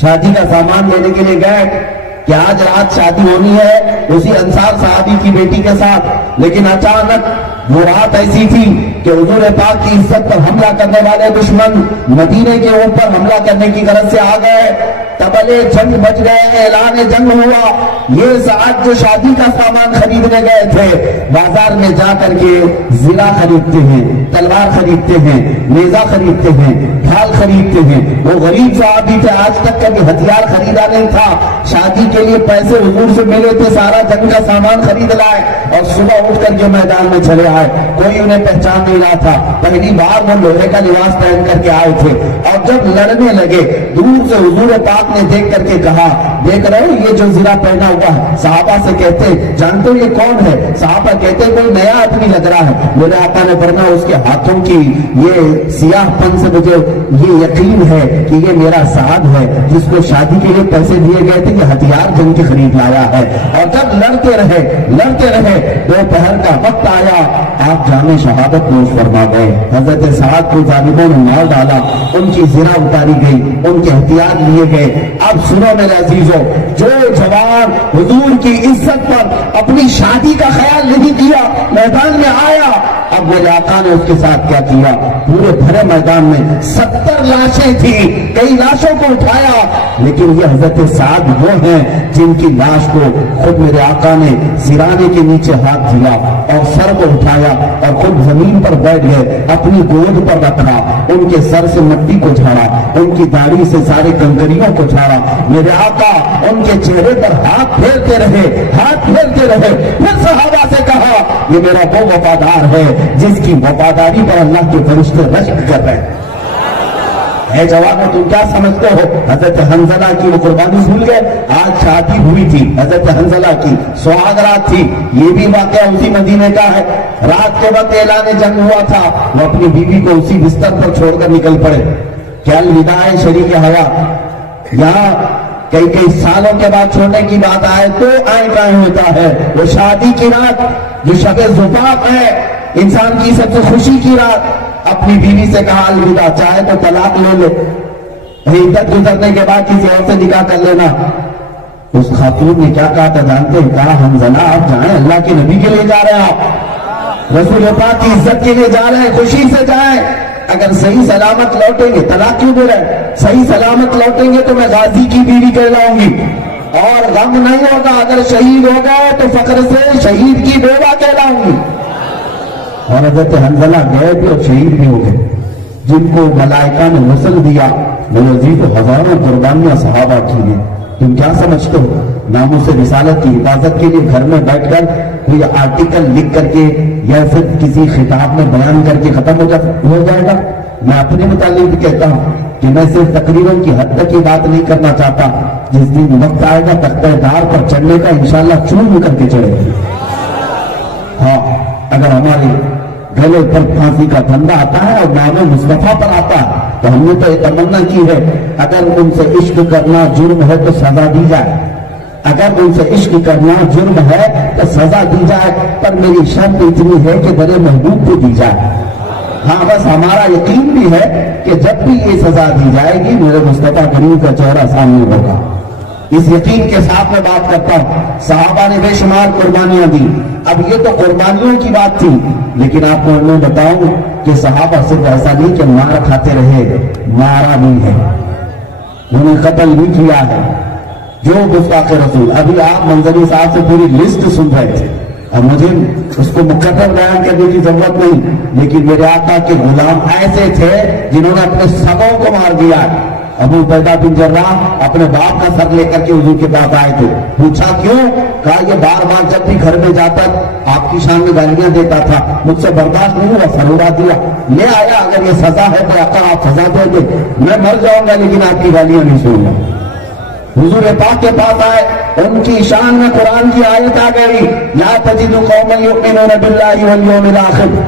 شادی کا سامان لینے کے لیے گئے کہ آج رات شادی ہونی ہے اسی انصار صحابی کی بیٹی کے ساتھ، لیکن اچانک وہ رات ایسی تھی کہ حضور پاک کی عزت پر حملہ کرنے والے دشمن مدینے کے اوپر حملہ کرنے کی غرض سے آ گئے۔ تبلے جنگ بچ گئے، اعلان جنگ ہوا۔ یہ سعد جو شادی کا سامان خریدنے گئے تھے، بازار میں جا کر کے زرہ خریدتے ہیں، تلوار خریدتے ہیں، نیزہ خریدتے ہیں، ڈھال خریدتے ہیں۔ وہ غریب صحابی تھے، آج تک کبھی ہتھیار خریدا نہیں تھا۔ شادی کے لیے پیسے حضور سے ملے تھے، سارا جنگ کا سامان خرید لائے اور صبح اٹھ کر کے میدان میں چلے آئے۔ کوئی انہیں پہچان نہیں رہا تھا، پہلی بار وہ لوہے کا لباس پہن کر کے آئے تھے، اور جب لڑنے لگے دور سے حضور پاک نے دیکھ کر کے کہا، دیکھ رہے یہ جو زرہ پہنا ہوا ہے؟ صحابہ سے کہتے جانتے ہو یہ کون ہے؟ صحابہ کہتے کوئی نیا آدمی لگ رہا ہے۔ میرے آقا نے فرمایا اس کے ہاتھوں کی یہ سیاہ پن سے مجھے یہ یقین ہے کہ یہ میرا سعد ہے جس کو شادی کے لیے پیسے دیے گئے تھے، یہ ہتھیار جنگ کے خرید لایا ہے۔ اور جب لڑتے رہے دوپہر کا وقت آیا، آپ جامِ شہادت نوش فرما گئے۔ حضرت سعد کو ظالموں نے مار ڈالا، ان کی زرہ اتاری گئی، ان کے احتیاط لیے گئے۔ اب سنو میرے عزیزو، جو جوان حضور کی عزت پر اپنی شادی کا خیال نہیں کیا میدان میں آیا، اب میرے آقا نے اس کے ساتھ کیا کیا؟ پورے بھرے میدان میں 70 لاشیں تھی، کئی لاشوں کو اٹھایا، لیکن یہ حضرت سعد وہ ہیں جن کی لاش کو خود میرے آقا نے سرانے کے نیچے ہاتھ دیا اور سر کو اٹھایا اور خود زمین پر بیٹھ گئے، اپنی گود پر رکھا، ان کے سر سے مٹی کو جھاڑا، ان کی داڑھی سے سارے کنکریوں کو جھاڑا۔ میرے آقا ان کے چہرے پر ہاتھ پھیرتے رہے، پھر صحابہ سے کہا یہ میرا وہ وفادار ہے جس کی وفاداری پر اللہ کے فرشتے رشک کر رہے ہیں۔ اے جوانو تم کیا سمجھتے ہو؟ حضرت حنظلہ کی وہ قربانی بھول گئے؟ آج شادی ہوئی تھی حضرت حنظلہ کی، سہاگ رات تھی، یہ بھی واقعہ اسی مدینے کا ہے۔ رات کے وقت اعلان جنگ ہوا تھا، وہ اپنی بیوی کو اسی بستر پر چھوڑ کر نکل پڑے کہ الوداع شریک حیات۔ یہاں کئی سالوں کے بعد چھوڑنے کی بات آئے تو قائم ہوتا ہے۔ وہ شادی کی رات جو شب زفاف ہے، انسان کی سب سے خوشی کی رات، اپنی بیوی سے کہا الوداع، چاہے تو طلاق لے لے، عدت گزرنے کے بعد کسی اور سے نکاح کر لینا۔ اس خاتون نے کیا کہا تھا جانتے ہیں؟ کہا حنظلہ آپ جائیں، اللہ کے نبی کے لیے جا رہے ہیں، آپ رسول پاک کی عزت کے لیے جا رہے ہیں، خوشی سے جائیں۔ اگر صحیح سلامت لوٹیں گے، طلاق کیوں دے رہے؟ صحیح سلامت لوٹیں گے تو میں غازی کی بیوی کہلاؤں گی، اور غم نہیں ہوگا اگر شہید ہو گئے تو فخر سے شہید کی بیوہ کہلاؤں گی۔ اور حضرت حنظلہ گئے بھی اور شہید بھی ہو گئے، جن کو ملائکہ نے غسل دیا۔ میرے عزیز ہزاروں قربانیاں صحابہ کی ہیں۔ تم کیا سمجھتے ہو ناموس رسالت کی حفاظت کے لیے گھر میں بیٹھ کر کوئی آرٹیکل لکھ کر کے یا پھر کسی خطاب میں بیان کر کے ختم ہو جائے گا؟ میں اپنے متعلق بھی کہتا ہوں کہ میں صرف تقریروں کی حد تک کی بات نہیں کرنا چاہتا، جس دن وقت آئے گا تختہ دار پر چڑھنے کا انشاءاللہ چون کر کے چڑھے گی۔ ہاں، اگر ہمارے گلے پر پھانسی کا پھندا آتا ہے اور نام مصطفیٰ پر آتا ہے تو ہم نے تو یہ تمنا کی ہے اگر ان سے عشق کرنا جرم ہے تو سزا دی جائے، اگر ان سے عشق کرنا جرم ہے تو سزا دی جائے، پر میری شرط اتنی ہے کہ میرے محبوب کو دی جائے۔ ہاں بس ہمارا یقین بھی ہے کہ جب بھی یہ سزا دی جائے گی میرے مصطفیٰ کریم کا چہرہ سامنے ہوگا۔ اس یقین کے ساتھ میں بات کرتا ہوں، صحابہ نے بے شمار قربانیاں دی۔ اب یہ تو قربانیوں کی بات تھی، لیکن آپ کو میں بتاؤں کہ صحابہ صرف ایسا نہیں کہ مار کھاتے رہے، مارا بھی ہے، انہوں نے قتل بھی کیا ہے۔ جو گستاخ رسول، ابھی آپ منظری صاحب سے پوری لسٹ سن رہے تھے، اب مجھے اس کو مقرر بیان کرنے کی ضرورت نہیں، لیکن میرے آقا کے غلام ایسے تھے جنہوں نے اپنے سگوں کو مار دیا۔ ابو عبیدہ بن جراح اپنے باپ کا سر لے کر کے حضور کے پاس آئے تھے، پوچھا کیوں؟ کہا یہ بار بار جب بھی گھر میں جاتا آپ کی شان میں گالیاں دیتا تھا، مجھ سے برداشت نہیں ہوا، سر اڑا دیا، لے آیا، اگر یہ سزا ہے تو آقا آپ سزا دیں گے، میں مر جاؤں گا لیکن آپ کی گالیاں نہیں سنوں گا۔ حضور پاک کے پاس آئے، ان کی شان میں قرآن کی آیت آ گئی، لا تجد قوما یؤمنون باللہ والیوم الآخر،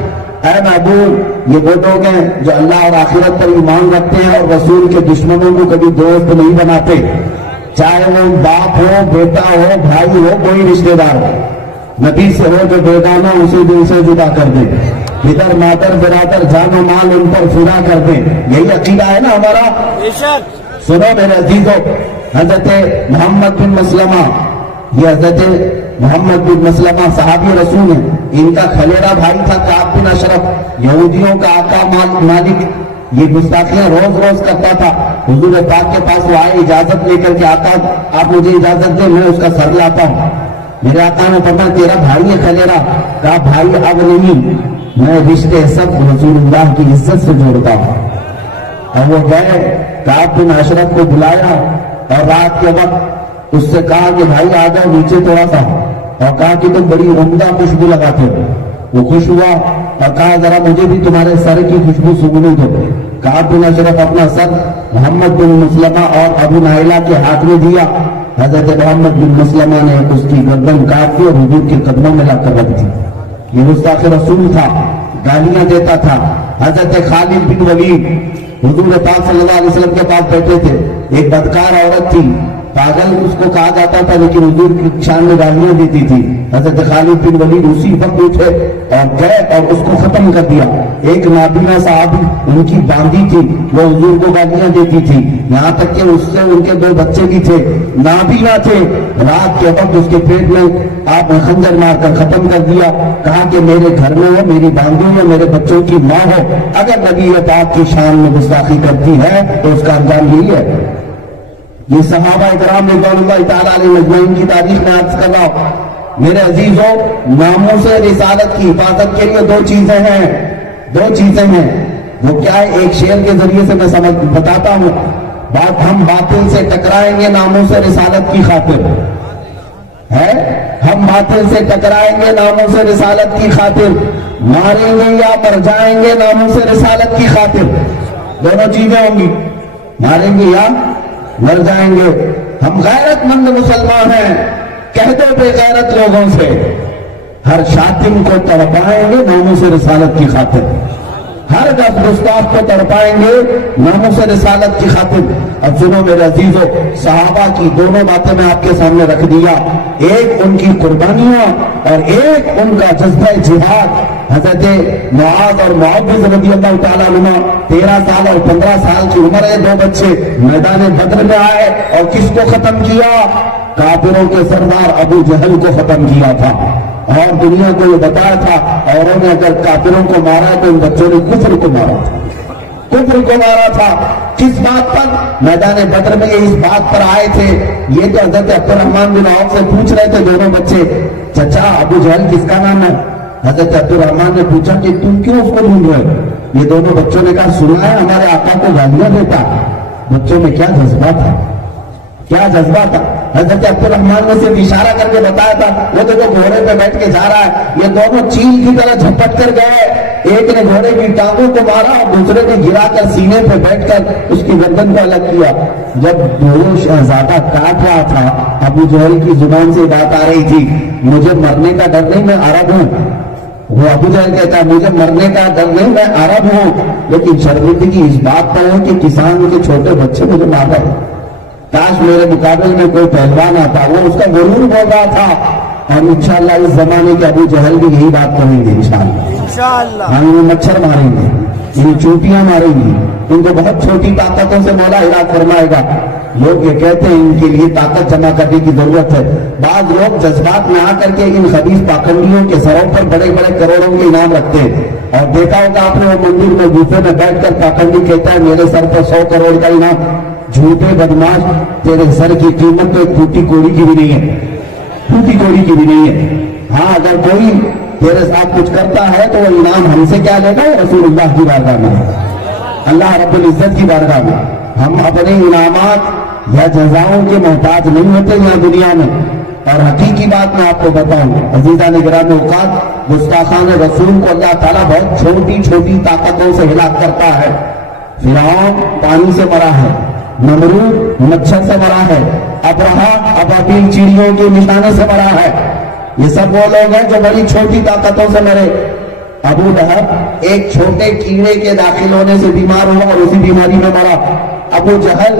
اے محبوب یہ وہ لوگ ہیں جو اللہ اور آخرت پر ایمان رکھتے ہیں اور رسول کے دشمنوں کو کبھی دوست نہیں بناتے۔ چاہے وہ باپ ہو، بیٹا ہو، بھائی ہو، کوئی رشتہ دار ہو، نبی سے ہو جو بیگانہ اسی دن سے جدا کر دے، ادھر مادر برادر جان و مال ان پر فدا کر دے. یہی عقیدہ ہے نا ہمارا. سنو میرے عزیزو، حضرت محمد بن مسلمہ، یہ حضرت محمد بن مسلمہ صحابی رسول ہیں. ان کا خلیرہ بھائی تھا کعب بن اشرف، یہودیوں کا آقا مالک. یہ گستاخیاں روز روز کرتا تھا. حضور پاک کے پاس وہ آئے اجازت لے کر کے، آقا آپ مجھے اجازت دیں میں اس کا سر لاتا ہوں. میرے آقا نے فرمایا تیرا بھائی ہے خلیرہ. کہا بھائی اب نہیں، میں رشتے سب رسول اللہ کی عزت سے جوڑتا ہوں. اور وہ گئے، کعب بن اشرف کو بلایا اور رات کے وقت اس سے کہا کہ بھائی آ جاؤ نیچے تھوڑا سا، اور کہا کہ تم بڑی عمدہ خوشبو لگاتے ہو. وہ خوش ہوا اور کہا ذرا مجھے بھی تمہارے سر کی خوشبو سونگنے دو. کعب بن اشرف اپنا سر محمد بن مسلمہ اور ابو نائلہ کے ہاتھ میں دیا. حضرت محمد بن مسلمہ نے اس کی گردن کاٹ دی اور حضور کے قدموں میں لا کر رکھ دی. یہ گستاخ رسول تھا، گالیاں دیتا تھا. حضرت خالد بن ولید حضور پاک صلی اللہ علیہ وسلم کے پاس بیٹھے تھے. ایک بدکار عورت تھی، پاگل اس کو کہا جاتا تھا، لیکن حضور کی شان میں گالیاں دیتی تھی. حضرت خالد بن ولید اسی وقت اٹھے اور گئے اور اس کو ختم کر دیا. ایک نابینا صحابی ان کی باندھی تھی، وہ حضور کو گالیاں دیتی تھی، یہاں تک کہ اس سے ان کے 2 بچے بھی تھے، نابینا تھے. رات کے وقت اس کے پیٹ میں آپ نے خنجر مار کر ختم کر دیا. کہا کہ میرے گھر میں ہو، میری باندھی ہو، میرے بچوں کی ماں ہو، اگر نبی پاک کی شان میں گستاخی کرتی ہے تو اس کا انجام یہی ہے. یہ صحابہ اکرام رضوان اللہ تعالیٰ علیہ مجمعین کی تاریخ میں عرض کر رہا ہوں. میرے عزیزوں، ناموس رسالت کی حفاظت کے لیے 2 چیزیں ہیں. 2 چیزیں ہیں. وہ کیا ہے؟ ایک شعر کے ذریعے سے میں بتاتا ہوں. ہم باطل سے ٹکرائیں گے ناموس رسالت کی خاطر ہے. ہم باطل سے ٹکرائیں گے ناموس رسالت کی خاطر، ماریں گے یا مر جائیں گے ناموس رسالت کی خاطر. دونوں چیزیں ہوں گی، ماریں گے یا مر جائیں گے. ہم غیرت مند مسلمان ہیں، کہہ دو بے غیرت لوگوں سے، ہر شاتم کو تڑپائیں گے ناموس رسالت کی خاطر، ہر گستاخ کو تڑپائیں گے ناموس رسالت کی خاطر. اب سنو میرے عزیزو، صحابہ کی دونوں باتیں میں آپ کے سامنے رکھ دیا. ایک ان کی قربانیاں اور ایک ان کا جذبہ جہاد. حضرت معاذ اور معوذ رضی اللہ تعالیٰ عنہ 13 سال اور 15 سال کی عمر ہے، 2 بچے میدان بدر میں آئے اور کس کو ختم کیا؟ کافروں کے سردار ابو جہل کو ختم کیا تھا. اور دنیا کو یہ بتایا تھا اوروں نے اگر کافروں کو مارا تو ان بچوں نے کفر کو مارا تھا. کفر کو مارا تھا. کس بات پر؟ میدان بدر میں یہ اس بات پر آئے تھے. یہ تو حضرت عبد الرحمن بن عوف سے پوچھ رہے تھے دونوں بچے، چچا ابو جہل کس کا نام ہے؟ حضرت عبد الرحمن نے پوچھا کہ تم کیوں اس کو ڈھونڈ رہے؟ یہ دونوں بچوں نے کہا سنا ہے ہمارے آقا کو گالیاں دیتا. بچوں میں کیا جذبہ تھا، کیا جذبہ تھا. حضرت عبد الرحمن نے صرف اشارہ کر کے بتایا تھا، وہ دیکھو گھوڑے پہ بیٹھ کے جا رہا ہے. یہ دونوں چیل کی طرح جھپٹ کر گئے. ایک نے گھوڑے کی ٹانگوں کو مارا اور دوسرے نے گرا کر سینے پہ بیٹھ کر اس کی گردن کو الگ کیا. جب دونوں شہزادہ کاٹ رہا تھا، ابو جہل کی زبان سے بات آ رہی تھی، مجھے مرنے کا ڈر نہیں، میں عرب ہوں. وہ ابو جہل کہتا ہے مجھے مرنے کا ڈر نہیں، میں عرب ہوں، لیکن شرمندگی اس بات پر ہے کہ کسان کے چھوٹے بچے مجھے مار رہے ہیں. کاش میرے مقابل میں کوئی پہلوان آتا. وہ اس کا غرور بول رہا تھا. اور انشاءاللہ اس زمانے کے ابو جہل بھی یہی بات کہیں گے انشاءاللہ. ہم انہیں مچھر ماریں گے، انہیں چوٹیاں ماریں گی، ان کو بہت چھوٹی طاقتوں سے مولا ہلاک فرمائے گا. لوگ یہ کہتے ہیں ان کے لیے طاقت جمع کرنے کی ضرورت ہے. بعض لوگ جذبات میں آ کر کے ان خبیث پاکھنڈیوں کے سروں پر بڑے بڑے کروڑوں کے انعام رکھتے ہیں. اور دیکھا ہوگا آپ نے وہ مندر میں گوفے میں بیٹھ کر پاکھنڈی کہتا ہے میرے سر پر 100 کروڑ کا انعام. جھوٹے بدماش، تیرے سر کی قیمت تو ایک پھوٹی کوڑی کی بھی نہیں ہے، پھوٹی کوڑی کی بھی نہیں ہے. ہاں اگر کوئی تیرے ساتھ کچھ کرتا ہے تو وہ انعام ہم سے کیا لے گا؟ رسول اللہ کی بارگاہ میں، اللہ رب العزت کی بارگاہ میں. ہم اپنے انعامات یا جزاؤں کے محتاج نہیں ہوتے یہاں دنیا میں. اور حقیقی بات میں آپ کو بتاؤں عزیزان گرامی اوقات، گستاخان رسول کو اللہ تعالیٰ بہت چھوٹی چھوٹی طاقتوں سے ہلاک کرتا ہے. فرعون پانی سے مرا ہے، نمرود مچھر سے مرا ہے، ابرہا ابابیل چڑیوں کے نشانے سے مرا ہے. یہ سب وہ لوگ ہیں جو بڑی چھوٹی طاقتوں سے مرے. ابو لہب ایک چھوٹے کیڑے کے داخل ہونے سے بیمار ہوا اور اسی بیماری میں مرا. ابو جہل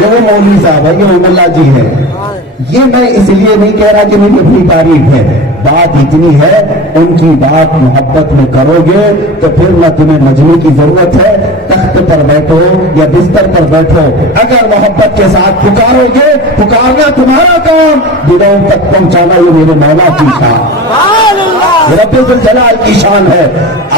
یہ وہ مولوی صاحب ہے، یہ اللہ جی ہے۔ یہ میں اس لیے نہیں کہہ رہا کہ میری اپنی تعریف ہے، بات اتنی ہے ان کی بات محبت میں کرو گے تو پھر نہ تمہیں مجنوں کی ضرورت ہے، تخت پر بیٹھو یا بستر پر بیٹھو، اگر محبت کے ساتھ پکارو گے، پکارنا تمہارا کام، دلوں تک پہنچانا یہ میرے مولا کی شان، رب الجلال کی شان ہے۔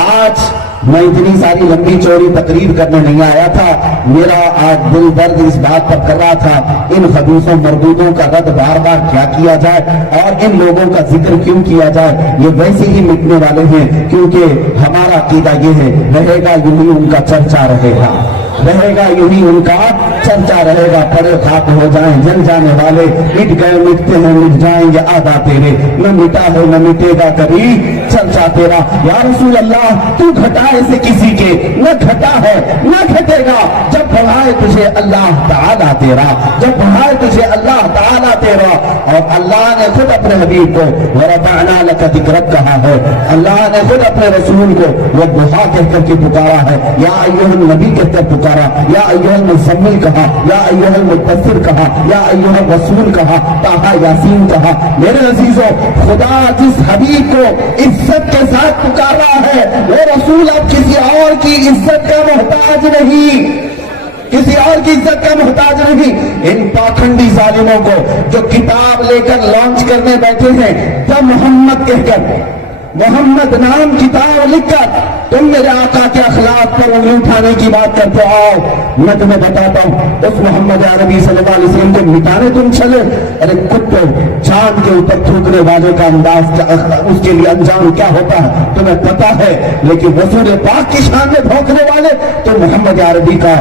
آج میں اتنی ساری لمبی چوڑی تقریر کرنے نہیں آیا تھا، میرا آج دل درد اس بات پر کر رہا تھا ان خبیثوں مردودوں کا رد بار بار کیا کیا جائے اور ان لوگوں کا ذکر کیوں کیا جائے، یہ ویسے ہی مٹنے والے ہیں، کیونکہ ہمارا عقیدہ یہ ہے رہے گا یوں ہی ان کا چرچا رہے گا، رہے گا یوں ہی ان کا چرچا رہے گا، پڑے خاک ہو جائیں جل جانے والے، مٹ گئے مٹتے ہیں مٹ جائیں گے آدھا تیرے، نہ مٹا ہے نہ مٹے گا کبھی چرچا تیرا۔ یا رسول اللہ تو گھٹائے سے کسی کے نہ گھٹا ہے نہ گھٹے گا، جب بڑھائے تجھے اللہ تعالیٰ تیرا، جب بڑھائے تجھے اللہ تعالیٰ تیرا۔ اور اللہ نے خود اپنے حبیب کو وَرَفَعْنَا لَكَ ذِكْرَكَ کہا ہے، اللہ نے خود اپنے رسول کو وَالضُّحَىٰ کہہ کر کے پکارا ہے، یا ایھا النبی کہہ کر پکارا، یا ایھا المزمل کہا، یا ایھا المدثر کہا، یا ایھا الرسول کہا، طٰہٰ یاسین کہا۔ میرے عزیزوں، خدا جس حبیب کو عزت کے ساتھ پکار رہا ہے وہ رسول اب کسی اور کی عزت کا محتاج نہیں، کسی اور کی عزت کا محتاج نہیں۔ ان پاکھنڈی ظالموں کو جو کتاب لے کر لانچ کرنے بیٹھے ہیں جب محمد کہہ کر، محمد نام کتاب لکھ کر تم میرے آقا کے اخلاق پر انگلی اٹھانے کی بات کرتے آؤ، میں تمہیں بتاتا ہوں اس محمد عربی صلی اللہ علیہ وسلم کو مٹانے تم چلے، ارے کتے چاند کے اوپر تھوکنے والے کا انداز اس کے لیے انجام کیا ہوتا ہے تمہیں پتا ہے، لیکن رسول پاک کی شان میں بھونکنے والے تو محمد عربی کا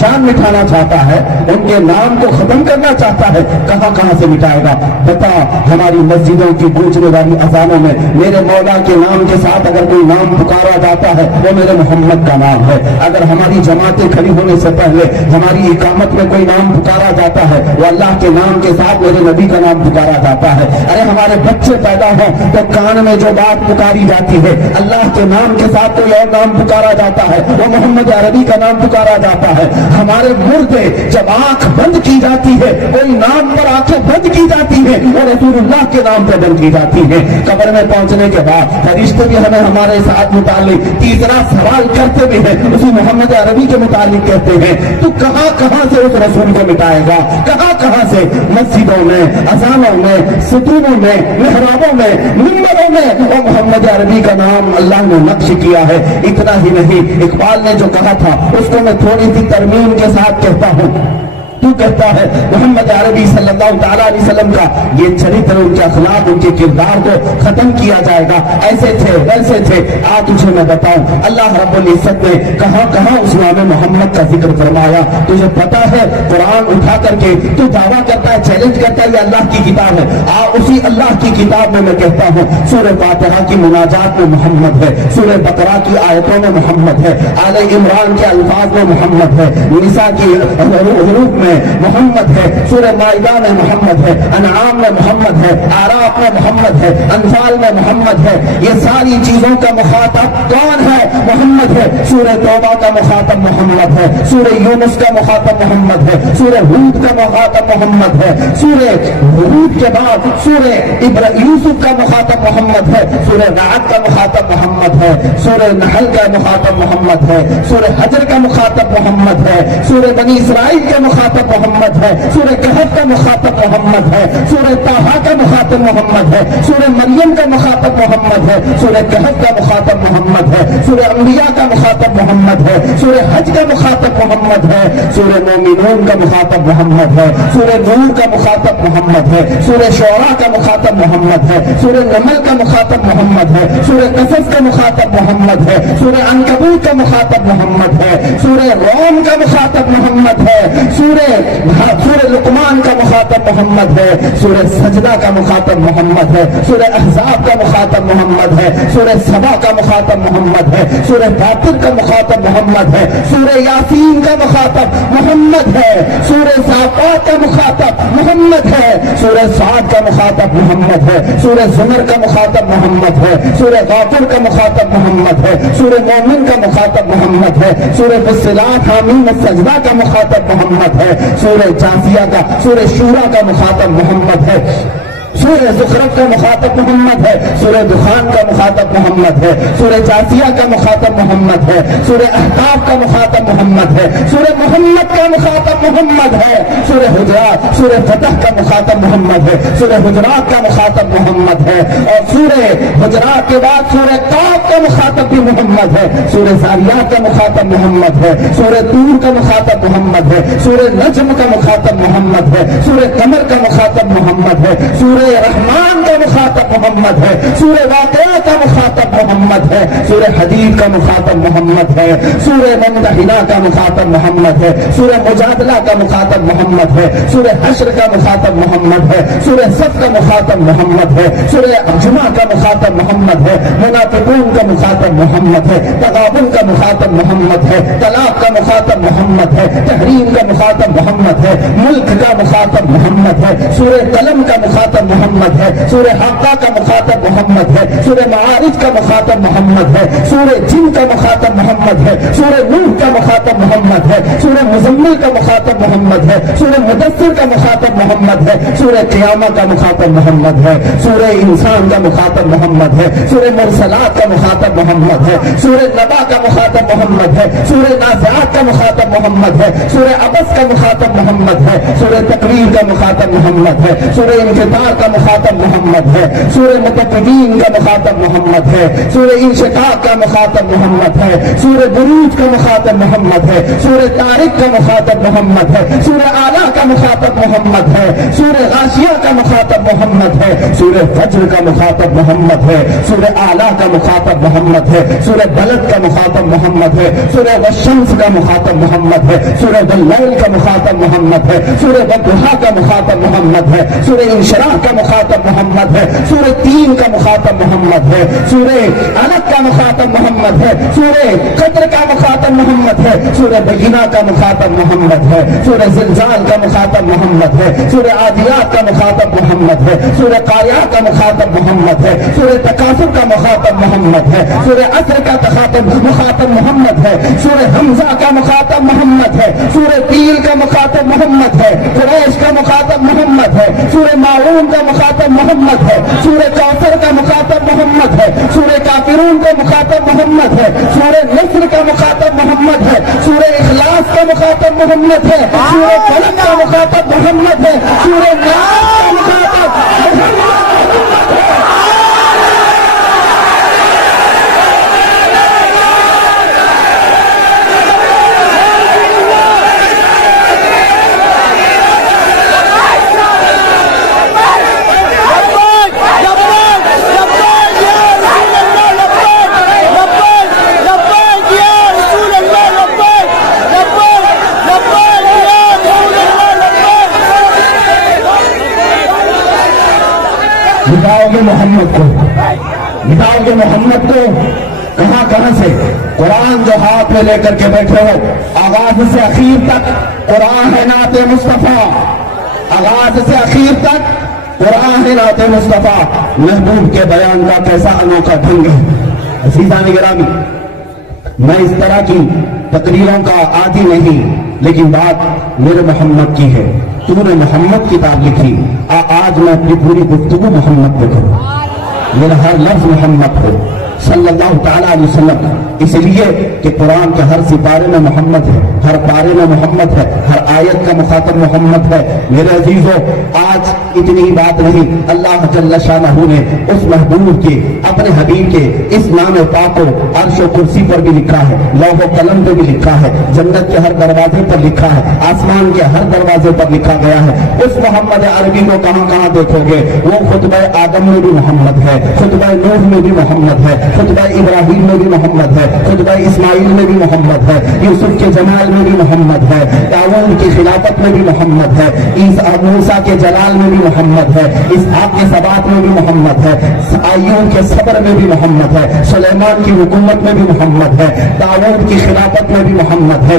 شان مٹھانا چاہتا ہے، ان کے نام کو ختم کرنا چاہتا ہے، کہاں کہاں سے مٹائے گا بتا۔ ہماری مسجدوں کی گونجنے والی اذانوں میں میرے مولا کے نام کے ساتھ اگر کوئی نام پکارا جاتا ہے وہ میرے محمد کا نام ہے، اگر ہماری جماعتیں کھڑی ہونے سے پہلے ہماری اقامت میں کوئی نام پکارا جاتا ہے وہ اللہ کے نام کے ساتھ میرے نبی کا نام پکارا جاتا ہے۔ ارے ہمارے بچے پیدا ہوں تو کان میں جو بات پکاری جاتی ہے اللہ کے نام کے ساتھ کوئی اور نام پکارا جاتا ہے وہ محمد عربی کا نام پکارا جاتا ہے۔ ہمارے مردے جب آنکھ بند کی جاتی ہے کوئی نام پر آنکھیں بند کی جاتی ہے وہ رسول اللہ کے نام پر بند کی جاتی ہے۔ قبر میں پہنچنے کے بعد فرشتے بھی ہمیں ہمارے ساتھ متعلق تیسرا سوال کرتے بھی ہیں، اسی محمد عربی کے متعلق کہتے ہیں تو کہاں کہاں سے اس رسول کو مٹائے گا، کہاں کہاں سے؟ مسجدوں میں، اذانوں میں، ستونوں میں، محرابوں میں، منبروں میں اور محمد عربی کا نام اللہ نے نقش کیا ہے۔ اتنا ہی نہیں، اقبال نے جو کہا تھا اس کو میں تھوڑی سی ترمیم کے ساتھ کہتا ہوں، تو کہتا ہے محمد عربی صلی اللہ تعالیٰ علیہ وسلم کا یہ چرتر، ان کے اخلاق، ان کے کردار کو ختم کیا جائے گا، ایسے تھے ویسے تھے۔ آج تجھے میں بتاؤں اللہ رب العزت نے کہاں کہاں اس نام محمد کا ذکر فرمایا، تجھے پتا ہے؟ قرآن اٹھا کر کے تو دعویٰ کرتا ہے، چیلنج کرتا ہے یہ اللہ کی کتاب ہے، اسی اللہ کی کتاب میں کہتا ہوں سورہ فاتحہ کی مناجات میں محمد ہے، سورہ بقرہ کی آیتوں میں محمد ہے، آل عمران کے الفاظ میں محمد ہے، نساء کی حروف میں محمد ہے، سورہ مائدہ میں محمد ہے، انعام میں محمد ہے، اعراف میں محمد ہے، انفال میں محمد ہے۔ یہ ساری چیزوں کا مخاطب کون ہے؟ محمد ہے۔ سورہ توبہ کا مخاطب محمد ہے، سورہ یونس کا مخاطب محمد ہے، سورہ ہود کا مخاطب محمد ہے، سورہ ہود کے بعد سورہ یوسف کا مخاطب محمد ہے، سورہ رعد کا مخاطب محمد ہے، سورہ نحل کا مخاطب محمد ہے، سورہ حجر کا مخاطب محمد ہے، سورہ بنی اسرائیل کا مخاطب محمد ہے، سورہ کہف کا مخاطب محمد ہے، سورہ طٰہٰ کا مخاطب محمد ہے، سورہ مریم کا مخاطب محمد ہے، سورہ کہف کا مخاطب محمد ہے، سورہ انبیاء کا مخاطب محمد ہے، سورہ حج کا مخاطب محمد ہے، سورہ مومنون کا مخاطب محمد ہے، سورہ نور کا مخاطب محمد ہے، سورہ شعراء کا مخاطب محمد ہے، سورہ نمل کا مخاطب محمد ہے، سورہ قصص کا مخاطب محمد ہے، سورہ عنکبوت کا مخاطب محمد ہے، سورہ روم کا مخاطب محمد ہے، سورہ لقمان کا مخاطب محمد ہے، سورہ سجدہ کا مخاطب محمد ہے، سورہ احزاب کا مخاطب محمد ہے، سورہ سبا کا مخاطب محمد ہے، سورہ فاطر کا مخاطب محمد ہے، سورہ یاسین کا مخاطب محمد ہے، سورہ صافات کا مخاطب محمد ہے، سورہ صاد کا مخاطب محمد ہے، سورہ زمر کا مخاطب محمد ہے، سورہ غافر کا مخاطب محمد ہے، سورہ مومن کا مخاطب محمد ہے، سورہ فصلات حامیم السجدہ کا مخاطب محمد ہے، ہے، سورہ جاثیہ کا، سورہ شورا کا مخاطب محمد ہے، سورہ زخرف کا مخاطب محمد ہے، سورہ دخان کا مخاطب محمد ہے، سورہ جاثیہ کا مخاطب محمد ہے، سورہ احقاف کا مخاطب محمد ہے، سورہ محمد کا مخاطب محمد ہے، سورہ حجرات، سورہ فتح کا مخاطب محمد ہے، سورہ حجرات کا مخاطب محمد ہے، اور سورہ حجرات کے بعد سورہ قاف کا مخاطب بھی محمد ہے، سورہ ذاریات کا مخاطب محمد ہے، سورہ طور کا مخاطب محمد ہے، سورہ نجم کا مخاطب محمد ہے، سورہ قمر کا مخاطب محمد ہے، سورہ رحمان کا مخاطب محمد ہے، سورہ واقعہ کا مخاطب محمد ہے، سورہ حدید کا مخاطب محمد ہے، سورہ ممتحنہ کا مخاطب محمد ہے، سورہ مجادلہ کا مخاطب محمد ہے، سورہ حشر کا مخاطب محمد ہے، سورہ صف کا مخاطب محمد ہے، سورہ جمعہ کا مخاطب محمد ہے، منافقون کا مخاطب محمد ہے، تغابن کا مخاطب محمد ہے، طلاق کا مخاطب محمد ہے، تحریم کا مخاطب محمد ہے، ملک کا مخاطب محمد ہے، سورہ قلم کا مخاطب محمد ہے، سورہ حاقہ کا مخاطب محمد ہے، سورہ معارج کا مخاطب محمد ہے، سورہ جن کا مخاطب محمد ہے، سورہ نوح کا مخاطب محمد ہے، سورہ مزمل کا مخاطب محمد ہے، سورہ مدثر کا مخاطب محمد ہے، سورہ قیامہ کا مخاطب محمد ہے، سورہ انسان کا مخاطب محمد ہے، سورہ مرسلات کا مخاطب محمد ہے، سورہ نبا کا مخاطب محمد ہے، سورہ نازعات کا مخاطب محمد ہے، سورہ عبس کا مخاطب محمد ہے، سورہ تقریر کا مخاطب محمد ہے، سورہ انفطار کا مخاطب محمد ہے، سورہ مطففین کا مخاطب محمد ہے، سورہ انشقاق کا مخاطب محمد ہے، سورہ بروج کا مخاطب محمد ہے، سورہ طارق کا مخاطب محمد ہے، سورہ اعلیٰ کا مخاطب محمد ہے، سورہ غاشیہ کا مخاطب محمد ہے، سورہ فجر کا مخاطب محمد ہے، سورہ اعلیٰ کا مخاطب محمد ہے، سورہ بلد کا مخاطب محمد ہے، سورہ والشمس کا مخاطب محمد ہے، سورہ واللیل کا مخاطب محمد ہے، سورہ والضحیٰ کا مخاطب محمد ہے، سورہ انشراح کا مخاطب محمد ہے، سورہ تین کا مخاطب محمد ہے، سورہ علق کا مخاطب محمد ہے، سورہ قدر کا مخاطب محمد ہے، سورہ بینہ کا مخاطب محمد ہے، سورہ زلزال کا مخاطب محمد ہے، سورہ عادیات کا مخاطب محمد ہے، سورہ قاریات کا مخاطب محمد ہے، سورہ تکاثر کا مخاطب محمد ہے، سورہ عصر کا مخاطب محمد ہے، سورہ حمزہ کا مخاطب محمد ہے، سورہ فیل کا مخاطب محمد ہے، قریش کا مخاطب محمد ہے، سورہ معون کا مخاطب محمد ہے، سورہ کوثر کا مخاطب محمد ہے، سورہ کافرون کا مخاطب محمد ہے، سورہ نصر کا مخاطب محمد ہے، سورہ اخلاص کا مخاطب محمد ہے، سورہ فلق کا مخاطب محمد ہے، سورہ ناس کا مخاطب محمد ہے۔ مٹاؤ گے محمد کو، مٹاؤ گے محمد کو کہاں کہاں سے؟ قرآن جو ہاتھ میں لے کر کے بیٹھے ہو، آغاز سے اخیر تک قرآن ہے نعت مصطفیٰ، آغاز سے اخیر تک قرآن ہے نعت مصطفیٰ۔ محبوب کے بیان کا کیسا انوکھا ڈھنگ ہے۔ عزیزان گرامی، میں اس طرح کی تقریروں کا عادی نہیں، لیکن بات میرے محمد کی ہے۔ تو نے محمد کتاب لکھی، آج میں اپنی پوری گفتگو محمد پہ کروں، میرا ہر لفظ محمد ہو صلی اللہ تعالیٰ علیہ وسلم، اس لیے کہ قرآن کے ہر سپارے میں محمد ہے، ہر پارے میں محمد ہے، ہر آیت کا مخاطب محمد ہے۔ میرے عزیزو، آج اتنی ہی بات نہیں، اللہ جل شانہ نے اس محبوب کے، اپنے حبیب کے اس نام پاک کو عرش و کرسی پر بھی لکھا ہے، لوح و قلم پہ بھی لکھا ہے، جنت کے ہر دروازے پر لکھا ہے، آسمان کے ہر دروازے پر لکھا گیا ہے۔ اس محمد عربی کو کہاں کہاں دیکھو گے، وہ خطبہ آدم میں بھی محمد ہے، خطبہ نوح میں بھی محمد ہے، خطبہ ابراہیم میں بھی محمد ہے، خطبہ اسماعیل میں بھی محمد ہے، یوسف کے جمال میں بھی محمد ہے، داؤد کی خلافت میں بھی محمد ہے، موسیٰ کے جلال میں بھی محمد ہے، اسحاق کے ثبات میں بھی محمد ہے، ایوب کے صبر میں بھی محمد ہے، سلیمان کی حکومت میں بھی محمد ہے، داؤد کی خلافت میں بھی محمد ہے،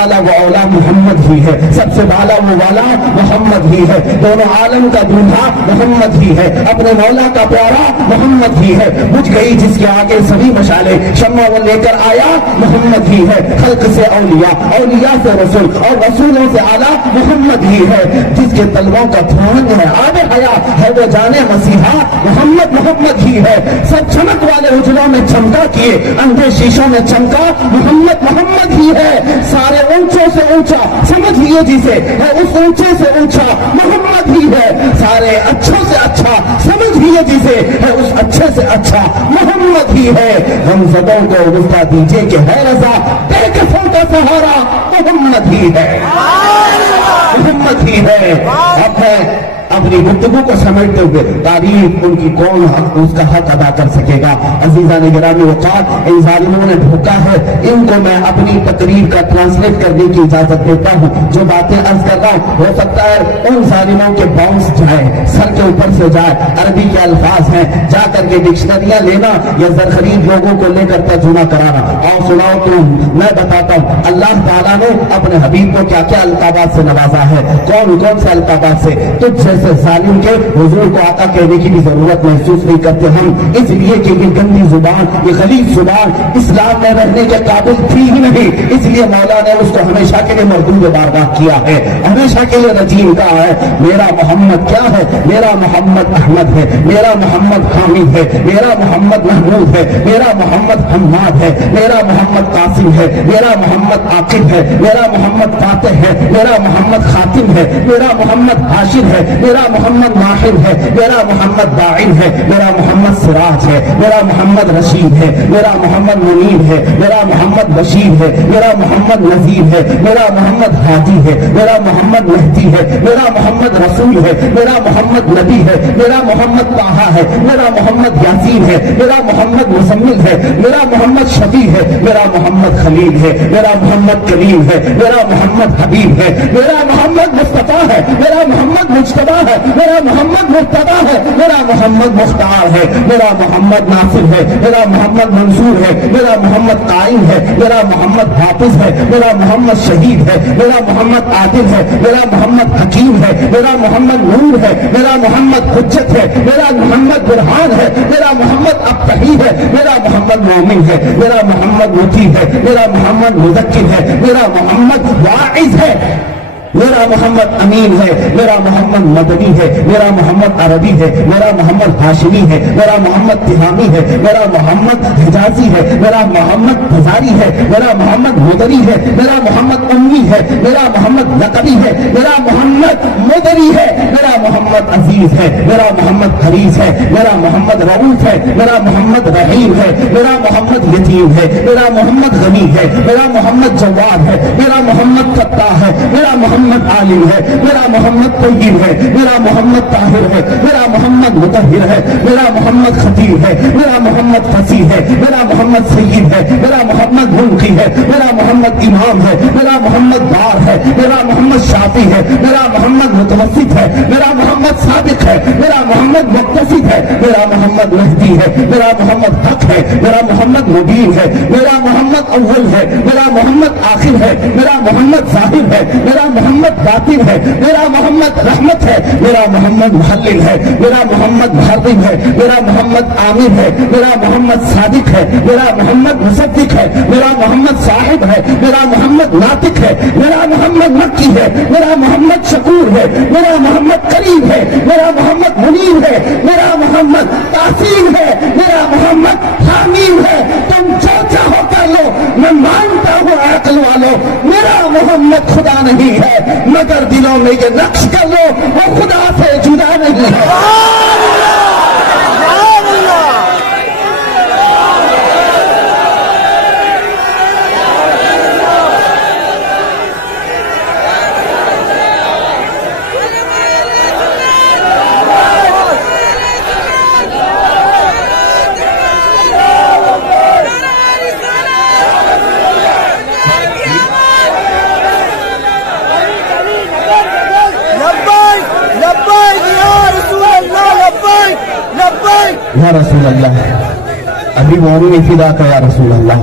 اعلیٰ و اولا محمد ہی ہے، سب سے بالا و والا محمد ہی ہے، دونوں عالم کا دولہا محمد ہی ہے، اپنے مولا کا پیارا محمد ہی ہے، بجھ گئی جس کے آگے سبھی مشالے، شمع وہ لے کر آیا محمد ہی ہے، خلق سے اولیاء، اولیاء سے رسول اور رسولوں سے اعلیٰ محمد ہی ہے، جس کے تلووں کا دھوان ہے آب حیات ہے وہ جانے مسیحا محمد محمد ہی ہے، سب چمک والے اجلوں میں چمکا کیے اندھے شیشوں میں چمکا محمد محمد ہی ہے، سارے اونچوں سے اونچا سمجھ لیے جسے ہے اس اونچے سے اونچا محمد ہی ہے، سارے اچھوں سے اچھا سمجھ لیے جسے ہے اس اچھے سے اچھا محمد ہی ہے، ہم زدوں کو رفتا دیجئے کہ ہے رضا بے کفوں کا سہارا محمد ہی ہے، محمد ہی ہے۔ اب میں اپنی گفتگو کو سمجھتے ہوئے تعریف ان کی کون اس کا حق ادا کر سکے گا، عزیزان گرامی وقار ان ظالموں نے دھوکا ہے، ان کو میں اپنی تقریر کا ٹرانسلیٹ کرنے کی اجازت دیتا ہوں، جو باتیں عرض کر رہا ہوں ہو سکتا ہے ان ظالموں کے باؤنس جائے سر کے اوپر سے جائے، عربی کے الفاظ ہیں جا کر کے ڈکشنریاں لینا یا زرخرید لوگوں کو لے کر ترجمہ کرانا، اور سناؤ تو میں بتاتا ہوں اللہ تعالیٰ نے اپنے حبیب کو کیا کیا القابات سے نوازا ہے، کون کون سے القابات سے، تو جیسے ظالم کے حضور کو آقا کہنے کی بھی ضرورت محسوس نہیں کرتے ہم، اس لیے کہ یہ گندی زبان، یہ غلیظ زبان اسلام میں رہنے کے قابل تھی ہی نہیں، اس لیے مولا نے اس کو ہمیشہ کے لیے مردود بارگاہ کیا ہے، ہمیشہ کے لیے رجیم کہا ہے، میرا محمد کیا ہے، میرا محمد احمد ہے، میرا محمد حامد ہے، میرا محمد محمود ہے، میرا محمد حماد ہے، میرا محمد قاسم ہے، میرا محمد عاقب ہے، میرا محمد فاتح ہے، میرا محمد خاتم ہے، میرا محمد حاشر ہے، میرا محمد ماہر ہے، میرا محمد باعث ہے، میرا محمد سراج ہے، میرا محمد رشید ہے، میرا محمد منیر ہے، میرا محمد بشیر ہے، میرا محمد نذیر ہے، میرا محمد ہادی ہے، میرا محمد مہدی ہے، میرا محمد رسول ہے، میرا محمد نبی ہے، میرا محمد طٰہٰ ہے، میرا محمد یاسین ہے، میرا محمد مزمل ہے، میرا محمد شفیع ہے، میرا محمد خلیل ہے، میرا محمد کلیم ہے، میرا محمد حبیب ہے، میرا محمد مصطفیٰ ہے، میرا محمد مجتبیٰ ہے، میرا محمد مرتضیٰ ہے، میرا محمد مختار ہے، میرا محمد ناصر ہے، میرا محمد منصور ہے، میرا محمد قائم ہے، میرا محمد حافظ ہے، میرا محمد شہید ہے، میرا محمد عادل ہے، میرا محمد حکیم ہے، میرا محمد نور ہے، میرا محمد حجت ہے، میرا محمد برہان ہے، میرا محمد ابتہی ہے، میرا محمد مومن ہے، میرا محمد مطیع ہے، میرا محمد مذکر ہے، میرا محمد واعظ ہے، میرا محمد امین ہے، میرا محمد مدنی ہے، میرا محمد عربی ہے، میرا محمد ہاشمی ہے، میرا محمد تہامی ہے، میرا محمد حجازی ہے، میرا محمد بزاری ہے، میرا محمد مدری ہے، میرا محمد امی ہے، میرا محمد لقبی ہے، میرا محمد مدری ہے، میرا محمد عزیز ہے، میرا محمد حریص ہے، میرا محمد رؤوف ہے، میرا محمد رحیم ہے، میرا محمد یتیم ہے، میرا محمد غنی ہے، میرا محمد جواد ہے، میرا محمد فتاح ہے، میرا محمد عالم ہے، میرا محمد طیب ہے، میرا محمد طاہر ہے، میرا محمد مطہر ہے، میرا محمد خطیب ہے، میرا محمد فصیح ہے، میرا محمد سید ہے، میرا محمد منقی ہے، میرا محمد امام ہے، میرا محمد بار ہے، میرا محمد شافی ہے، میرا محمد متوسط ہے، میرا محمد صادق ہے، میرا محمد مقتصد ہے، میرا محمد مہدی ہے، میرا محمد حق ہے، میرا محمد مبین ہے، میرا محمد اول ہے، میرا محمد آخر ہے، میرا محمد ظاہر ہے، میرا محمد باطن ہے، میرا محمد رحمت ہے، میرا محمد محلل ہے، میرا محمد محرم ہے، میرا محمد عامر ہے، میرا محمد صادق ہے، میرا محمد مصدق ہے، میرا محمد صاحب ہے، میرا محمد ناطق ہے، میرا محمد مکی ہے، میرا محمد شکور ہے، میرا محمد کریم ہے، میرا محمد منیر ہے، میرا محمد تحسین ہے، میرا محمد حامیم ہے، تم جو چاہو کر لو، میں مانتا ہوں عقل والو میرا محمد خدا نہیں ہے، مگر دلوں میں یہ نقش کر لو وہ خدا سے جدا نہیں ہے۔ یا رسول اللہ ابھی مومن فدا کا یا رسول اللہ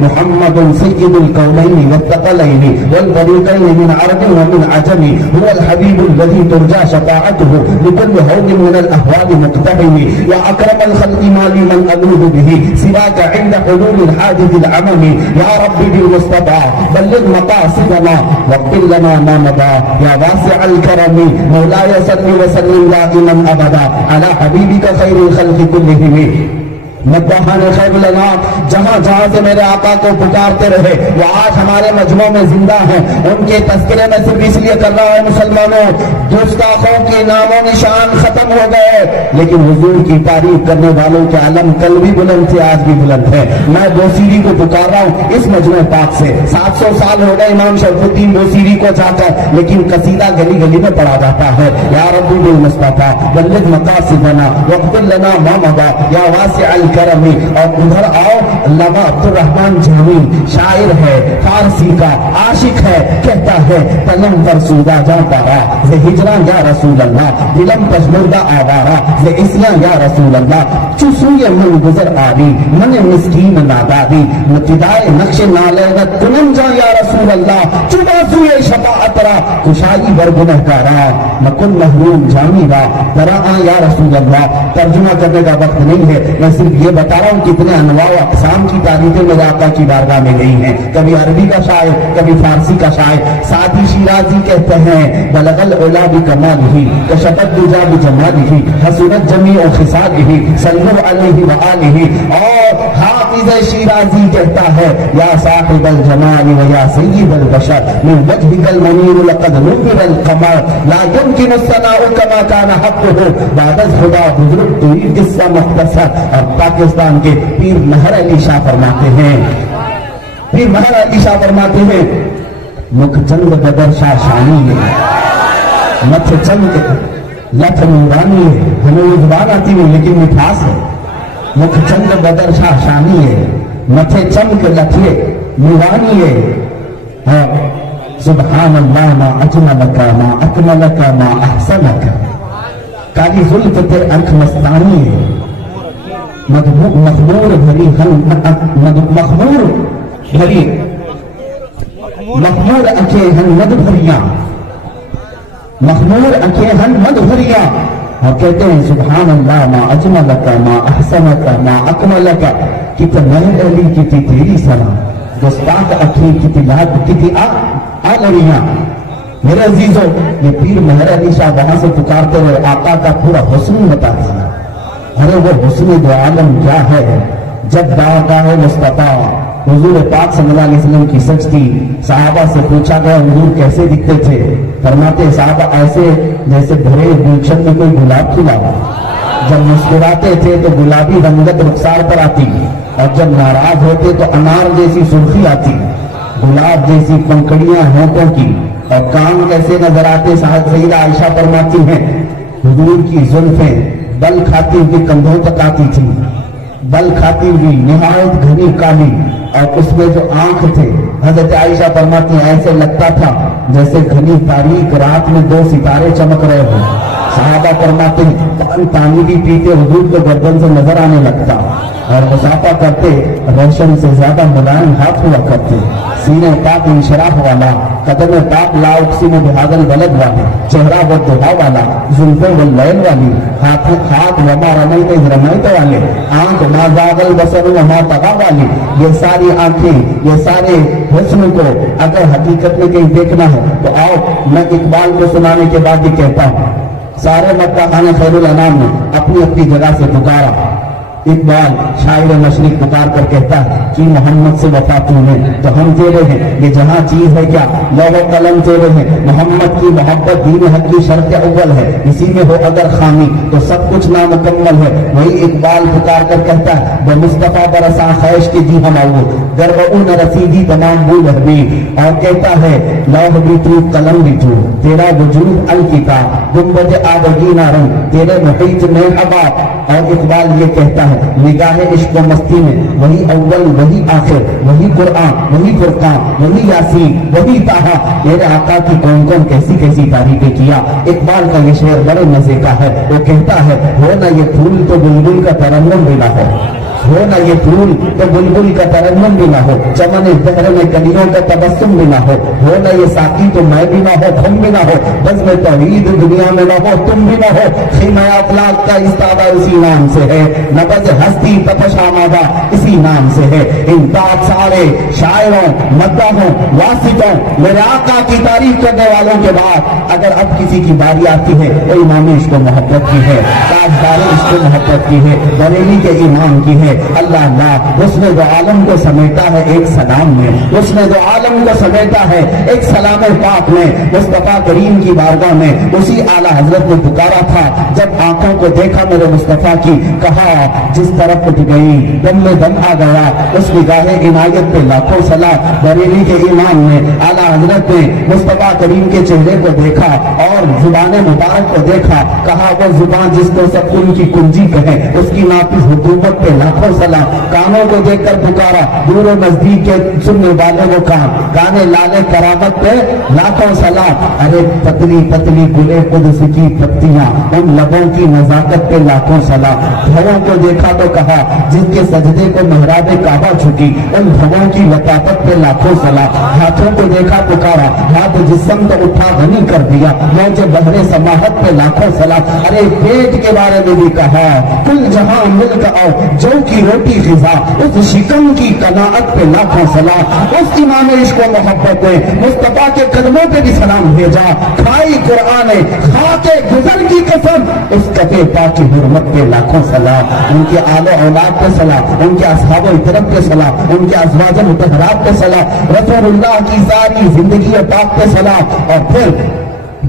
محمد سید الکونین والثقلین والفریقین من عرب ومن عجم هو الحبیب الذی ترجى شفاعته لكل هول من الاهوال مقتحم یا اکرم الخلق ما لي من الوذ به سواك عند حلول الحادث العمم یا رب بالمصطفى بلغ مقاصدنا واغفر لنا ما مضى یا واسع الكرم مولاي صل وسلم دائما ابدا على حبيبك خير الخلق كلهم مدبحان خیر لنا جہاں جہاں سے میرے آقا کو پکارتے رہے وہ آج ہمارے مجموع میں زندہ ہیں ان کے تذکرے میں صرف اس لیے کر رہا ہے مسلمانوں گستاخوں کے نام و نشان ختم ہو گئے لیکن حضور کی تعریف کرنے والوں کے علم کل بھی بلند تھے آج بھی بلند ہے میں بوسیری کو پکار رہا ہوں اس مجموع پاک سے 700 سال ہو گئے امام شرف الدین بوسیری کو جا کر لیکن قصیدہ گلی گلی میں پڑھا جاتا ہے یا رب بالمصطفى بلغ مقاصدنا واغفر لنا ما مضى یا واسع کرم اور ادھر آؤ علامہ عبد الرحمن جامی شاعر ہے فارسی کا عاشق ہے کہتا ہے تلم فرسودہ جا پارا زِ ہجران یا رسول اللہ دلم پشمردہ آوارا زِ اسیاں یا رسول اللہ چسوی من گزر آری من مسکین ناداری متدائے نقش نالینت کنم جا یا رسول اللہ چبا سوی شفاعت را کشائی برگنہگارا مکن محروم جامی را ترآ یا رسول اللہ ترجمہ کرنے کا وقت نہیں ہے میں صرف یہ بتا رہا ہوں کتنے انواع و اقسام کی تعریفیں میرے آقا کی بارگاہ میں گئی ہیں کبھی عربی کا شاعر کبھی فارسی کا شاعر ساتھی شیرازی کہتے ہیں بلغ العلا بکمالہ کشف الدجا بجمالہ حسنت جمیع خصالہ صلو علیہ وآلہ اور حافظ شیرازی کہتا ہے یا صاحب الجمال و یا سید البشر من وجهک المنیر لقد نور القمر لا يمكن الثناء كما كان حقه بعد خدا بزرگ تو یہ قصہ مختصر اور پاکستان کے پیر مہر علی شاہ فرماتے ہیں مکھ چند بدر شاہ شانی ہے متھ چند لکھ نورانی ہے ہمیں وہ زبان آتی نہیں لیکن مٹھاس ہے مکھ چند بدر شاہ شانی ہے متھ چند لکھے نورانی ہے سبحان اللہ ما اجملک ما اکملک ما احسنک کالی ظلف تے انکھ مستانی ہے مخمور بھری مخمور اکے ہن مد بھریاں مخمور اکے ہن مد بھریاں اور کہتے ہیں سبحان اللہ ما اجملک ما احسنک ما اکملک کتی مہر علی کتی تیری سلام گستاخ اکھی کتی لات کتی آلریاں میرے عزیزوں یہ پیر مہر علی شاہ وہاں سے پکارتے ہوئے آقا کا پورا حسن بتا دیا ارے وہ حسن دو عالم کیا ہے جب بارگاہ مصطفیٰ حضور پاک صلی اللہ علیہ وسلم کی سچ تھی صحابہ سے پوچھا گیا حضور کیسے دکھتے تھے فرماتے صحابہ ایسے جیسے بھرے گلشن میں کوئی گلاب کھلا ہوا جب مسکراتے تھے تو گلابی رنگت رخسار پر آتی اور جب ناراض ہوتے تو انار جیسی سرخی آتی گلاب جیسی پنکڑیاں ہونٹوں کی اور کان کیسے نظر آتے سیدہ عائشہ فرماتی ہیں حضور کی زلفیں بل کھاتی ہوئی کندھوں تک آتی تھی بل کھاتی ہوئی نہایت گھنی کالی اور اس میں جو آنکھ تھے حضرت عائشہ فرماتی ہیں ایسے لگتا تھا جیسے گھنی تاریک رات میں 2 ستارے چمک رہے ہوں صحابہ فرماتے ہیں پانی بھی پیتے حضور کے گردن سے نظر آنے لگتا اور مسافہ کرتے ریشم سے زیادہ ملائم ہاتھ ہوا کرتے سینے پاک انشراح والا قدم پاک لا اقسم بہذا البلد والے چہرہ والضحا والا زلفیں واللیل والی ہاتھ وما رمیت اذ رمیت والے آنکھ ما زاغ البصر وما طغى والی یہ ساری آنکھیں یہ سارے حسن کو اگر حقیقت میں کہیں دیکھنا ہے تو آؤ میں اقبال کو سنانے کے بعد ہی کہتا ہوں سارے مکہ خانہ خیر الانام نے اپنی اپنی جگہ سے پکارا اقبال شاعر مشرق پکار کر کہتا ہے کہ محمد سے وفا تمہیں تو ہم تیرے ہیں یہ جہاں چیز ہے کیا لوح و قلم تیرے ہیں محمد کی محبت دین حق کی شرط اول ہے اسی میں ہو اگر خامی تو سب کچھ نامکمل ہے وہی اقبال پکار کر کہتا ہے بمصطفیٰ برساں خیش کی دی ہم آؤ در اون رسیدی تمام بول حبی اور کہتا ہے لوح بھی تو قلم بھی تو تیرا وجود الکتاب گنبد آبگینہ رنگ تیرے محیط میں حباب اور اقبال یہ کہتا ہے نگاہ عشق و مستی میں وہی اول وہی آخر وہی قرآن وہی فرقان وہی یاسین وہی طٰہٰ میرے آقا کی کون کون کیسی کیسی تعریفیں کیا اقبال کا یہ شعر بڑے مزے کا ہے وہ کہتا ہے ہو نہ یہ پھول تو بلبل کا ترنم بھی نہ ہو ہو نہ یہ پھول تو بلبل کا ترنم بھی نہ ہو، چمن زہر میں کلیوں کا تبسم بھی نہ ہو نہ یہ ساقی تو میں بھی نہ ہو، تم بھی نہ ہو، بس میں توحید دنیا میں نہ ہو، تم بھی نہ ہو، خیمہ اطلاق کا استادہ اسی نام سے ہے، نبض ہستی تپش آمادہ اسی نام سے ہے۔ ان پاک سارے شاعروں، مداحوں، واسطوں، میرے آقا کی تعریف کرنے والوں کے بعد اگر اب کسی کی باری آتی ہے تو امام عشق و محبت کی ہے، تاجدار عشق و محبت کی ہے، بریلی کے امام کی ہے۔ اللہ اللہ اس نے جو عالم کو سمیٹا ہے ایک سلام میں، اس نے جو عالم کو سمیٹا ہے ایک سلام پاک میں، مصطفیٰ کریم کی بارگاہ میں اسی اعلیٰ حضرت نے پکارا تھا جب آنکھوں کو دیکھا میرے مصطفیٰ کی، کہا جس طرف اٹھ گئی دم میں دم آ گیا، اس نگاہ عنایت پہ لاکھوں سلام۔ بریلی کے امام نے اعلیٰ حضرت نے مصطفیٰ کریم کے چہرے کو دیکھا اور زبان مبارک کو دیکھا، کہا وہ زبان جس کو سکون کی کنجی کہے اس کی نافذ حکومت پہ لاکھوں سلام۔ کانوں کو دیکھ کر پکارا دور و نزدیک کے سننے والے وہ کان، کانے لالے کرامت پہ لاکھوں سلام۔ ارے پتلی پتلی گلے قدس کی پتیاں، ان لبوں کی نزاکت پہ لاکھوں سلام۔ بھووں کو دیکھا تو کہا جس کے سجدے کو محراب کعبہ جھکی، ان بھووں کی لطافت پہ لاکھوں سلام۔ ہاتھوں کو دیکھا پکارا، ہاتھ جسم کو اٹھا غنی کر دیا، موج بحر سماحت پہ لاکھوں سلام۔ ارے پیٹ کے بارے میں بھی کہا کل جہاں مل کر آؤ جو کی روٹی غذا، اس شکم کی قناعت پہ لاکھوں سلام۔ اس امام عشق و محبت نے مصطفیٰ کے قدموں پہ بھی سلام بھیجا، کھائی قرآن کھا کے گزر کی قسم، اس کفے پاک کی حرمت پہ لاکھوں سلام۔ ان کے آل و اولاد پہ سلام، ان کے اصحاب و اطرب پہ سلام، ان کے ازواج مطہرات پہ سلام، رسول اللہ کی ساری زندگی پاک پہ سلام۔ اور پھر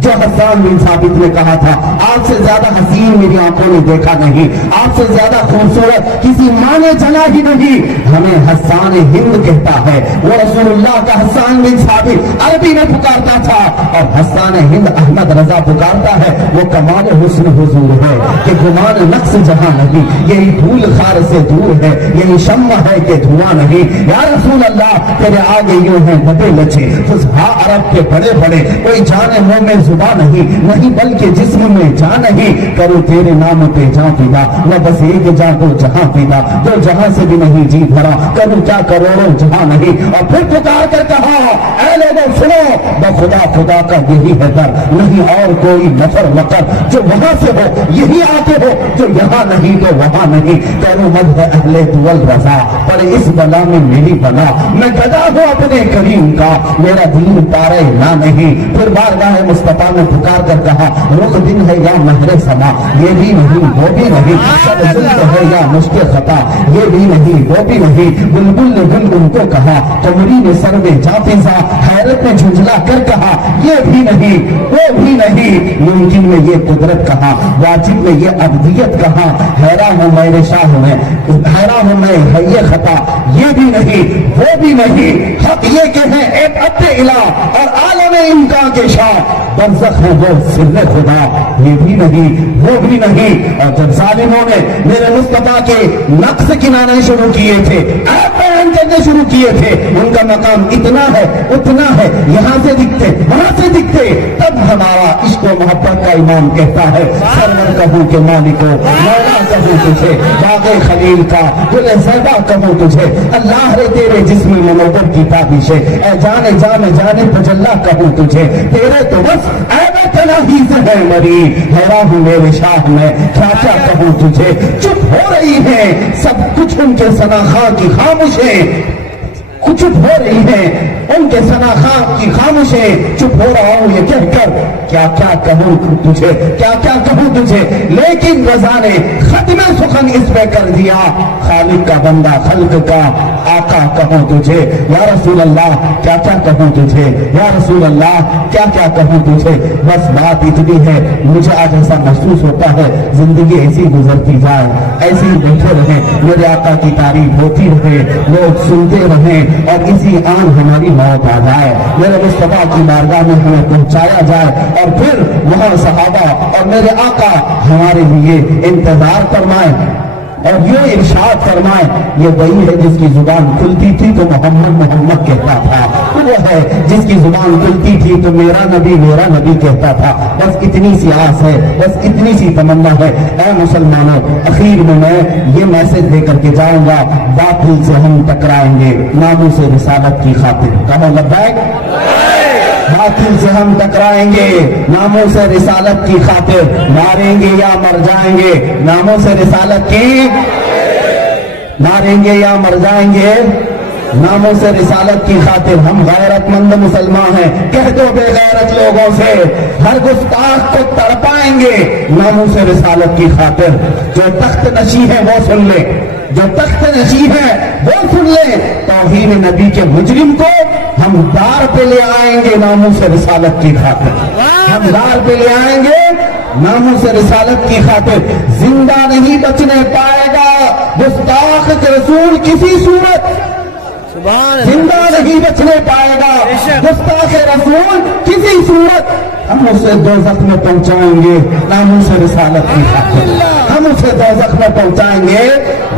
جو حسان بن ثابت نے کہا تھا آپ سے زیادہ حسین میری آنکھوں نے دیکھا نہیں، آپ سے زیادہ خوبصورت کسی ماں نے جنا ہی نہیں، ہمیں حسان ہند کہتا ہے۔ وہ رسول اللہ کا حسان بن ثابت عربی میں پکارتا تھا اور حسان ہند احمد رضا پکارتا ہے۔ وہ کمال حسن حضور ہے کہ گمان نقص جہاں نہیں، یہی دھول خار سے دور ہے، یہی شمع ہے کہ دھواں نہیں۔ یا رسول اللہ تیرے آگے یوں ہیں بڑے لچے فصحاء عرب کے بڑے بڑے، کوئی جانے منہ میں زبان نہیں بلکہ جسم میں جان نہیں، کرو تیرے نام پہ جان پیدا، وہ بس ایک جان کو جہاں پیدا، جو جہاں سے بھی نہیں جی بھرا، کروں کیا کروڑوں جہاں نہیں۔ اور پھر پکار کر کہا اے لوگوں سنو، بخدا خدا کا یہی ہے در، نہیں اور کوئی نفر مکر، جو وہاں سے ہو یہی آتے ہو، جو یہاں نہیں تو وہاں نہیں۔ کروں مدح اہل دول رضا، پر اس بلا میں میری بنا، میں گدا ہوں اپنے کریم کا، میرا دین پارے نہ نہیں۔ پھر بارگاہ مصطفیٰ نے پکار کر کہا رخ دن ہے یا مہر سما، یہ بھی نہیں وہ بھی نہیں، سب ظلم ہے یا مشکل خطا، یہ بھی نہیں وہ بھی نہیں۔ بلبل نے گل ان کو کہا، قمری نے سر میں جا فضا، حیرت میں جھنجھلا کر کہا یہ بھی نہیں وہ بھی نہیں۔ ممکن میں یہ قدرت کہا، واجب میں یہ ابدیت کہا، حیران ہوں میرے شاہ میں، حیران ہوں میں ہے یہ خطا، یہ بھی نہیں وہ بھی نہیں۔ حق یہ کہ ہے ایک اب الہ اور عالم امکان کے شاہ، برزخ ہے وہ سر خدا، یہ بھی نہیں وہ بھی نہیں۔ اور جب ظالموں نے میرے مصطفیٰ کے نقص گنانے شروع کیے تھے، عیب بیان کرنے شروع کیے تھے، ان کا مقام اتنا ہے اتنا ہے، یہاں سے دکھتے وہاں سے دکھتے، تب ہمارا عشق و محبت کا امام کہتا ہے سرور کہوں کہ مالکو، مولا کہوں تجھے، باغ خلیل کا گل زیبا کہوں تجھے، اللہ رے تیرے جسم منور کی تابش ہے، اے جانے جانے جانے تجلا کہوں تجھے، تیرے تو بس عیب تنہی سے ہے مری، حیران ہوں میرے شاہ میں کیا کیا کہوں تجھے۔ چپ ہو رہی ہے سب کچھ ان کے ثناخواں کی خاموشیں، چپ ہو رہی ہے ان کے ثناخواں کی خاموشیں، چپ ہو رہا ہوں یہ کہہ کر کیا کیا کہوں تجھے، کیا کیا کہوں تجھے۔ لیکن رضا نے ختم سخن اس پہ کر دیا، خالق کا بندہ خلق کا آقا کہوں تجھے، یا رسول اللہ کیا کیا کہوں تجھے، یا رسول اللہ کیا کیا کہوں تجھے۔ بس بات اتنی ہے، مجھے آج ایسا محسوس ہوتا ہے زندگی ایسی گزرتی جائے، ایسے ہی بیٹھے رہیں، میرے آقا کی تعریف ہوتی رہے، لوگ سنتے رہیں اور اسی آن ہماری موت آ جائے، میرے مصطفیٰ کی بارگاہ میں ہمیں پہنچایا جائے، اور پھر وہاں صحابہ اور میرے آقا ہمارے لیے انتظار فرمائیں اور یہ ارشاد فرمائے، یہ وہی ہے جس کی زبان کھلتی تھی تو محمد محمد کہتا تھا، وہ ہے جس کی زبان کھلتی تھی تو میرا نبی کہتا تھا. بس اتنی سی آس ہے, بس اتنی سی تمنا ہے. اے مسلمانوں, اخیر میں یہ میسج دے کر کے جاؤں گا, باطل سے ہم ٹکرائیں گے ناموس رسالت کی خاطر. کہو لبیک. باطل سے ہم ٹکرائیں گے ناموس رسالت کی خاطر. ماریں گے یا مر جائیں گے ناموس رسالت کی, ماریں گے یا مر جائیں گے ناموس رسالت کی خاطر. ہم غیرت مند مسلمان ہیں. کہہ دو بے غیرت لوگوں سے, ہر گستاخ کو تڑپائیں گے ناموس رسالت کی خاطر. جو تخت نشی ہے وہ سن لے, جو تخت نشی ہے وہ سن لے. توہین نبی کے مجرم کو ہم دار پہ لے آئیں گے ناموس رسالت کی خاطر. ہم دار پہ لے آئیں گے ناموس رسالت کی خاطر. زندہ نہیں بچنے پائے گا گستاخ کے رسول کسی صورت, زندہ نہیں بچنے پائے گا گستاخ رسول کسی صورت. ہم اسے دوزخ میں پہنچائیں گے ناموس رسالت کی خاطر. ہم اسے دوزخ میں پہنچائیں گے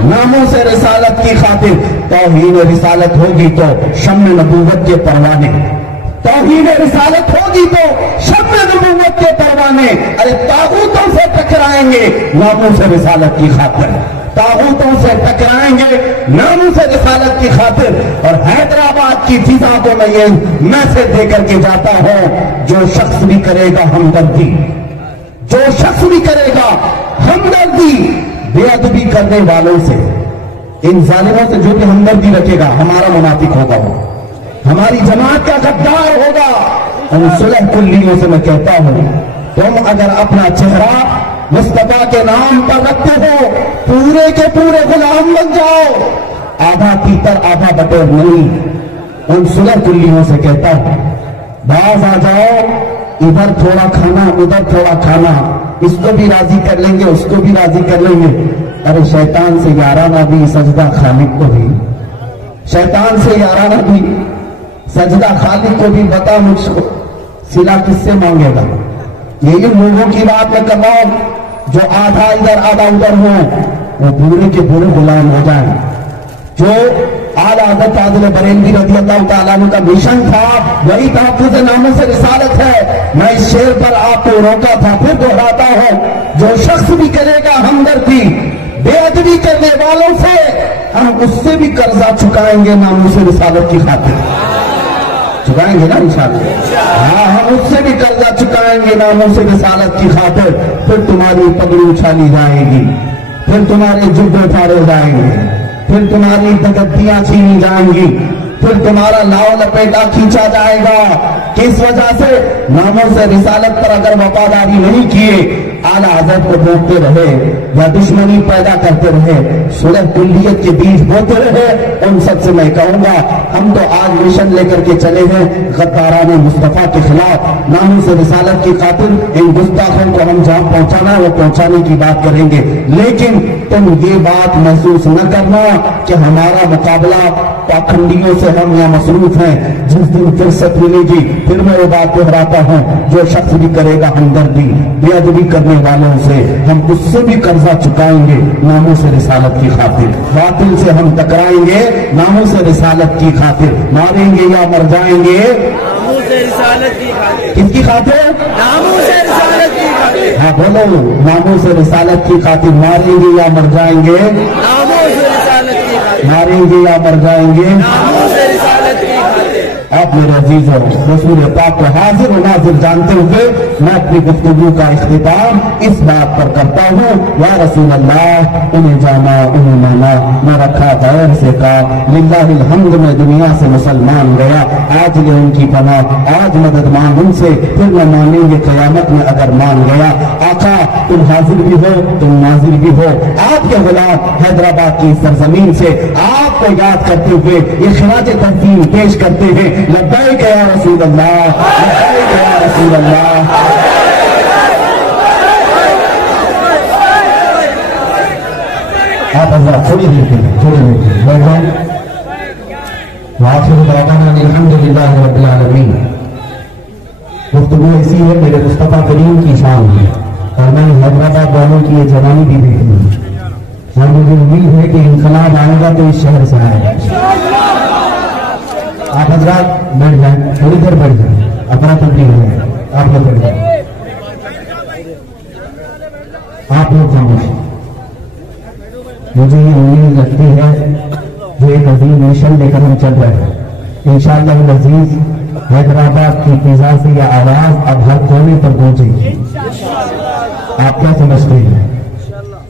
ناموس رسالت کی خاطر. توہین رسالت ہوگی تو شمع نبوت کے پروانے, توہین رسالت ہوگی تو شمع نبوت کے پروانے. ارے طاغوتوں سے ٹکرائیں گے ناموس رسالت کی خاطر, طاغوتوں سے ٹکرائیں گے ناموس رسالت کی خاطر. اور حیدرآباد کی فضا کو میں یہ میسج دے کر کے جاتا ہوں, جو شخص بھی کرے گا ہمدردی, جو شخص بھی کرے گا ہمدردی بے ادبی کرنے والوں سے, ان ظالموں سے جو بھی ہمدردی رکھے گا ہمارا منافق ہوگا, وہ ہماری جماعت کا غدار ہوگا. ان صلح کلیوں سے میں کہتا ہوں, تم اگر اپنا چہرہ مصطفیٰ کے نام پر رکھتے ہو پورے کے پورے غلام بن جاؤ, آدھا تیتر آدھا بٹیر نہیں. ان صلح کلیوں سے کہتا ہوں, باز آ جاؤ, ادھر تھوڑا کھانا ادھر تھوڑا کھانا, اس کو بھی راضی کر لیں گے اس کو بھی راضی کر لیں گے. ارے شیطان سے یارانہ بھی سجدہ خالق کو بھی, شیطان سے یارانہ بھی سجدہ خالق کو بھی. بتا مجھ کو صلہ کس سے مانگے گا؟ یہی لوگوں کی بات میں کر رہا ہوں جو آدھا ادھر آدھا ادھر ہوں, وہ پورے کے پورے غلام ہو جائیں. جو اعلیٰ حضرت عادل بریلوی رضی اللہ تعالیٰ عنہ کا مشن تھا وہی تحفظ ناموس رسالت ہے. میں اس شعر پر آپ کو روکا تھا, پھر دہراتا ہوں, جو شخص بھی کرے گا ہمدردی بے ادبی کرنے والوں سے, ہم اس سے بھی قرضہ چکائیں گے ناموس رسالت کی خاطر. چکائیں گے نا انشاءاللہ, ہاں ہم اس سے بھی قرضہ چکائیں گے ناموس رسالت کی خاطر. پھر تمہاری پگڑی اچھالی جائے گی, پھر تمہارے جبے پھاڑے جائیں گے, پھر تمہاری تگدیاں چھینی جائیں گی, پھر تمہارا لاؤ لپیٹا کھینچا جائے گا. کس وجہ سے؟ ناموس رسالت پر اگر وفاداری نہیں کیے, اعلیٰ حضرت کو بوتے رہے یا دشمنی پیدا کرتے رہے, صلح کلیت کے بیج بوتے رہے. ان سب سے میں کہوں گا, ہم تو آج مشن لے کر کے چلے ہیں غداران مصطفیٰ کے خلاف. ناموس رسالت کی خاطر ان گستاخوں کو ہم جہاں پہنچانا ہے وہ پہنچانے کی بات کریں گے. لیکن تم یہ بات محسوس نہ کرنا کہ ہمارا مقابلہ پاکھنڈیوں سے ہم یہاں مصروف ہیں. جس دن فرصت ملے گی پھر میں وہ بات دہراتا ہوں, جو شخص بھی کرے گا ہمدردی بے ادبی کرنے والوں سے, ہم اس سے بھی قرضہ چکائیں گے ناموس رسالت کی خاطر. باطل سے ہم ٹکرائیں گے ناموس رسالت کی خاطر. ماریں گے یا مر جائیں گے ناموس رسالت کی خاطر. کس کی خاطر؟ ناموس رسالت کی خاطر. ہاں بولو, ناموس رسالت کی خاطر. ماریں گے یا مر جائیں گے ناموس رسالت کی خاطر. ماریں گے یا مر جائیں گے ناموس رسالت کی خاطر. اب میرے عزیزوں, رسول پاک کو حاضر و ناظر جانتے ہوئے میں اپنی گفتگو کا اختتام اس بات پر کرتا ہوں, یا رسول اللہ, انہیں جانا انہیں مانا, میں رکھا غیر سے کہا, للہ الحمد میں دنیا سے مسلمان گیا. آج لے ان کی پناہ, آج مدد مانگ ان سے, پھر میں مانیں گے قیامت میں اگر مان گیا. آقا تم حاضر بھی ہو تم ناظر بھی ہو. آپ کے غلام حیدرآباد کی سرزمین سے آپ کو یاد کرتے ہوئے یہ خراج تحسین پیش کرتے ہیں, لبیک یا رسول اللہ, لبیک یا رسول اللہ. آپ حضرات تھوڑی دیر کے لیے بیٹھ جائیں. وآخر دعوانا الحمدللہ رب العالمین. گفتگو ایسی ہے میرے مصطفیٰ کریم کی شان ہے, اور میں حیدرآباد والوں کی یہ جوانی بھی دیکھی ہے, اور مجھے امید ہے کہ انقلاب آئے گا تو اس شہر سے آئے گا. آپ حضرات بیٹھ جائیں، تھوڑی دیر بیٹھ جائیں، اپنا تبلیغ ہے، آپ لوگ بیٹھ جائیں، آپ لوگ خاموش۔ مجھے یہ امید لگتی ہے جو ایک عظیم مشن لے کر ہم چل رہے ہیں، انشاءاللہ العزیز حیدرآباد کی فضا سے یہ آواز اب ہر کونے پر پہنچے گی۔ آپ کیا سمجھتے ہیں؟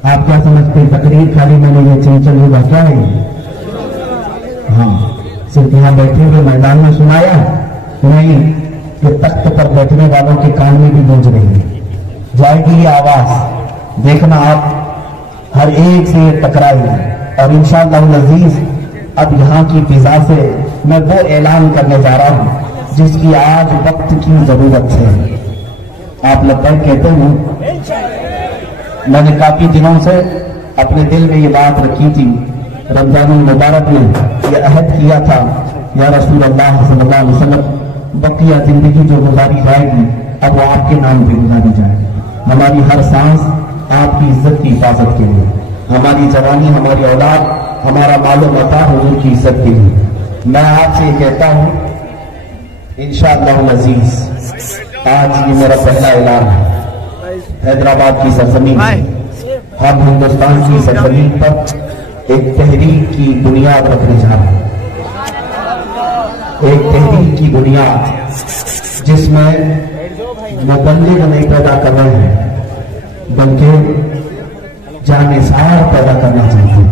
آپ کیا سمجھتے ہیں تقریر خالی میں نے یہ چنچل ہوگا کیا ہے؟ ہاں، صرف یہاں بیٹھے ہوئے میدان میں سنایا نہیں، کہ تخت پر بیٹھنے والوں کے کان میں بھی گونج رہی ہے، جائے گی یہ آواز، دیکھنا آپ ہر ایک سے یہ ٹکرائے گی۔ اور انشاءاللہ العزیز اب یہاں کی فضا سے میں وہ اعلان کرنے جا رہا ہوں جس کی آج وقت کی ضرورت ہے۔ آپ لبیک کہتے ہیں؟ میں نے کافی دنوں سے اپنے دل میں یہ بات رکھی تھی، رمضان المبارک میں یہ عہد کیا تھا، یا رسول اللہ صلی اللہ علیہ وسلم بقیہ زندگی جو گزاری جائے گی اب وہ آپ کے نام پہ گزاری جائے گی، ہماری ہر سانس آپ کی عزت کی حفاظت کے لیے، ہماری جوانی، ہماری اولاد، ہمارا مال و متاع حضور کی عزت کے لیے۔ میں آپ سے یہ کہتا ہوں انشاءاللہ العزیز آج یہ میرا پہلا اعلان ہے، حیدرآباد کی سرزمین سے ہم ہندوستان کی سرزمین پر ایک تحریک کی بنیاد رکھنے جا رہے ہیں، ایک تحریک کی بنیاد جس میں مبلغ نہیں پیدا کر رہے ہیں بلکہ جانثار پیدا کرنا چاہتے ہیں۔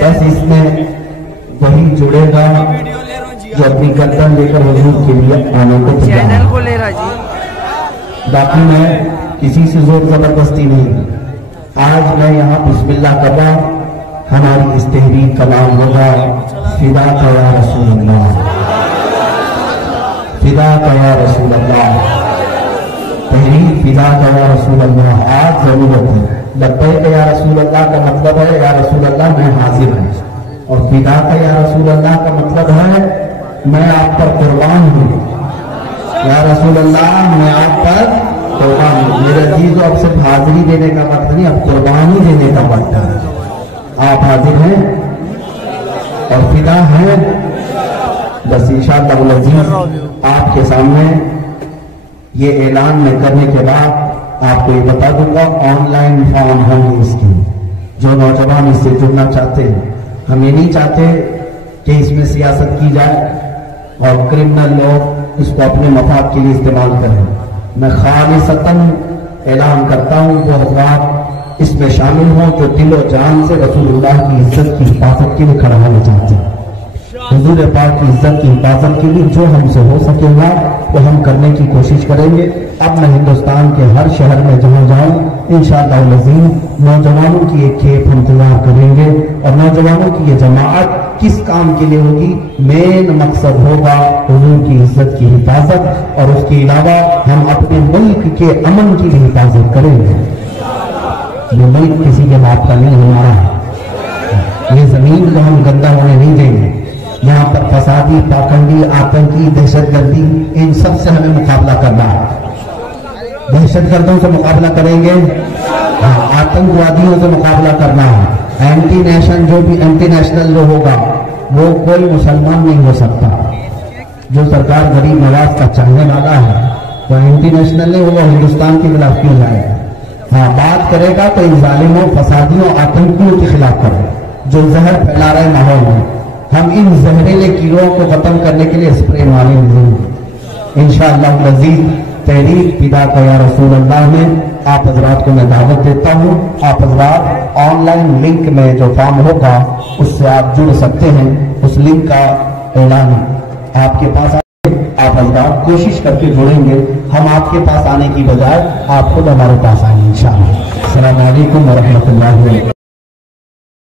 بس اس میں وہی جڑے گا جو اپنی گردن لے کر حضور کے لیے آنے کو تیار ہے۔ باقی میں کسی سے زور زبردستی نہیں، آج میں یہاں بسم اللہ کر رہا ہوں، ہماری اس تحریک کا نام ہوگا فداک یا رسول اللہ، فداک یا رسول اللہ، تحریک فداک یا رسول اللہ۔ آج ضرورت ہے، لبیک یا رسول اللہ کا مطلب ہے یا رسول اللہ میں حاضر ہوں، اور فداک یا رسول اللہ کا مطلب ہے میں آپ پر قربان ہوں، یا رسول اللہ میں آپ پر قربان ہوں۔ میرے عزیزو اب صرف حاضری دینے کا وقت نہیں، اب قربانی دینے کا وقت ہے۔ آپ حاضر ہیں اور فدا ہیں؟ بس انشاءاللہ العزیز آپ کے سامنے یہ اعلان میں کرنے کے بعد آپ کو یہ بتا دوں گا، آن لائن فارم ہوں اس کی، جو نوجوان اس سے جڑنا چاہتے ہیں۔ ہم یہ نہیں چاہتے کہ اس میں سیاست کی جائے اور کرمنل لوگ اس کو اپنے مفاد کے لیے استعمال کریں۔ میں خالصتاً اعلان کرتا ہوں وہ حضرات اس میں شامل ہوں جو دل و جان سے رسول اللہ کی عزت کی حفاظت کے لیے کھڑا ہونا چاہتے ہیں، حضور پاک کی عزت کی حفاظت کے لیے جو ہم سے ہو سکے گا وہ ہم کرنے کی کوشش کریں گے۔ اب میں ہندوستان کے ہر شہر میں جہاں جاؤں انشاءاللہ العزیز نوجوانوں کی ایک کھیپ ہم تیار کریں گے، اور نوجوانوں کی یہ جماعت کس کام کے لیے ہوگی؟ مین مقصد ہوگا حضور کی عزت کی حفاظت، اور اس کے علاوہ ہم اپنے ملک کے امن کی بھی حفاظت کریں گے۔ یہ ملک کسی کے باپ کا نہیں، ہمارا ہے، یہ زمین کو ہم گندا ہونے نہیں دیں گے۔ یہاں پر فسادی، پاکندی، آتنکی، دہشت گردی، ان سب سے ہمیں مقابلہ کرنا ہے۔ دہشت گردوں سے مقابلہ کریں گے، آتنکوادیوں سے مقابلہ کرنا ہے۔ اینٹی نیشن جو بھی اینٹی نیشنل جو ہوگا وہ کوئی مسلمان نہیں ہو سکتا۔ جو سرکار غریب نواز کا چاہنے والا ہے وہ اینٹی نیشنل نہیں ہوگا، ہندوستان کے خلاف کیوں جائے گا؟ ہاں، بات کرے گا تو ان ظالموں، فسادیوں، آتنکیوں کے خلاف کرے، جو زہر پھیلا رہے ماحول میں۔ ہم ان زہریلے کیڑوں کو ختم کرنے کے لیے اسپرے ماریں گے انشاءاللہ العزیز۔ تحریک فداک یا رسول اللہ میں آپ حضرات کو میں دعوت دیتا ہوں، آپ حضرات آن لائن لنک میں جو فارم ہوگا اس سے آپ جڑ سکتے ہیں۔ اس لنک کا اعلان آپ کے پاس آپ حضرات کوشش کر کے جڑیں گے، ہم آپ کے پاس آنے کی بجائے آپ خود ہمارے پاس آئیں گے انشاءاللہ۔ السلام علیکم ورحمۃ اللہ وبرکاتہ۔